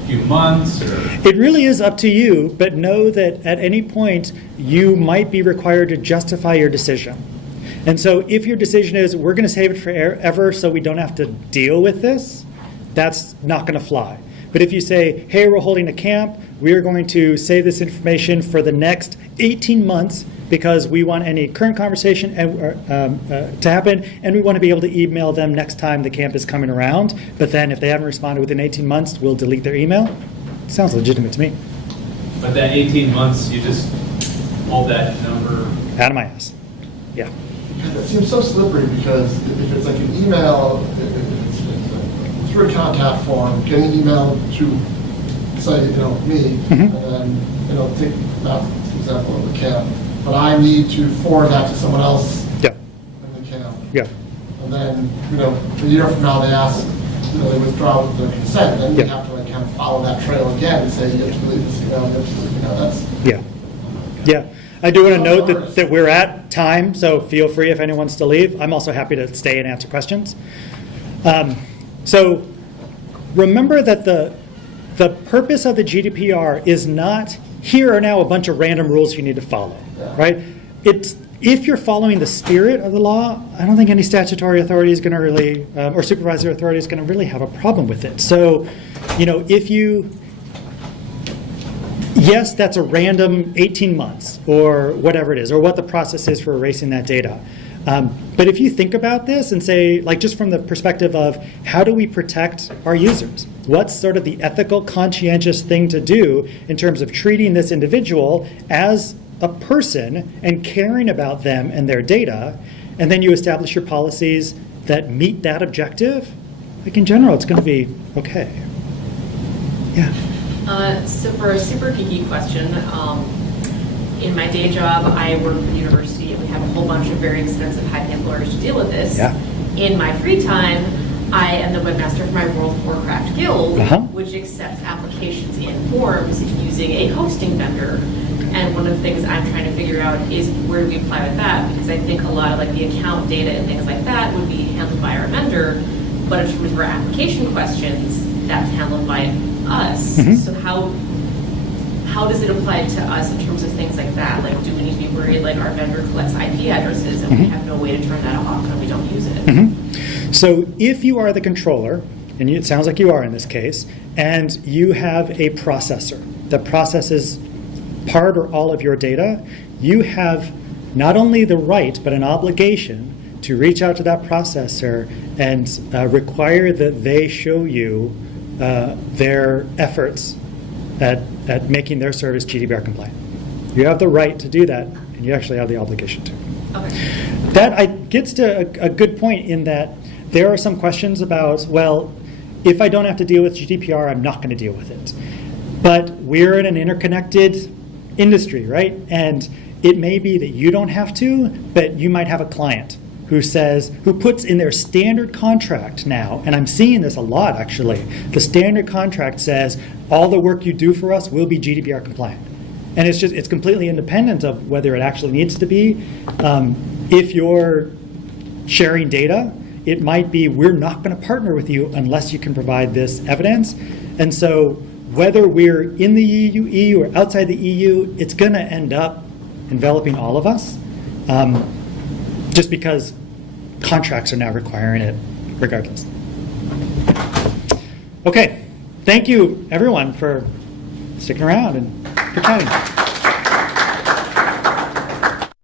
few months? Or? It really is up to you, but know that at any point you might be required to justify your decision. And so if your decision is, we're going to save it forever so we don't have to deal with this, that's not going to fly. But if you say, hey, we're holding a camp, we are going to save this information for the next 18 months because we want any current conversation to happen, and we want to be able to email them next time the camp is coming around. But then if they haven't responded within 18 months, we'll delete their email. Sounds legitimate to me. But that 18 months, you just hold that number out of my ass. Yeah. It seems so slippery because if it's like an email, if through a contact form, getting an email to, say, me, and then, take that example of the camp, but I need to forward that to someone else in the camp. Yeah. And then, a year from now they ask, they withdraw with their consent, then you have to like kind of follow that trail again and say, you have to delete this email, you have to delete, that's. Yeah. Yeah. I do want to note that we're at time, so feel free if anyone wants to leave. I'm also happy to stay and answer questions. So remember that the purpose of the GDPR is not, here are now a bunch of random rules you need to follow, right? If you're following the spirit of the law, I don't think any statutory authority is going to really, or supervisory authority is going to really have a problem with it. So, yes, that's a random 18 months or whatever it is, or what the process is for erasing that data. But if you think about this and say, like just from the perspective of how do we protect our users? What's sort of the ethical, conscientious thing to do in terms of treating this individual as a person and caring about them and their data, and then you establish your policies that meet that objective, like in general, it's going to be okay. Yeah. So for a super geeky question, in my day job, I work for the university and we have a whole bunch of very expensive high-paying lawyers to deal with this. Yeah. In my free time, I am the webmaster for my World of Warcraft guild, which accepts applications in forms using a hosting vendor. And one of the things I'm trying to figure out is where do we apply with that? Because I think a lot of like the account data and things like that would be handled by our vendor, but in terms of our application questions, that's handled by us. So how does it apply to us in terms of things like that? Like, do we need to be worried like our vendor collects IP addresses and we have no way to turn that off and we don't use it? So if you are the controller, and it sounds like you are in this case, and you have a processor that processes part or all of your data, you have not only the right but an obligation to reach out to that processor and require that they show you their efforts at making their service GDPR compliant. You have the right to do that, and you actually have the obligation to. Okay. That gets to a good point in that there are some questions about, well, if I don't have to deal with GDPR, I'm not going to deal with it. But we're in an interconnected industry, right? And it may be that you don't have to, but you might have a client who puts in their standard contract now, and I'm seeing this a lot actually, the standard contract says all the work you do for us will be GDPR compliant. And it's completely independent of whether it actually needs to be. If you're sharing data, it might be we're not going to partner with you unless you can provide this evidence. And so whether we're in the EU or outside the EU, it's going to end up enveloping all of us, just because contracts are now requiring it regardless. Okay, thank you everyone for sticking around and for chatting.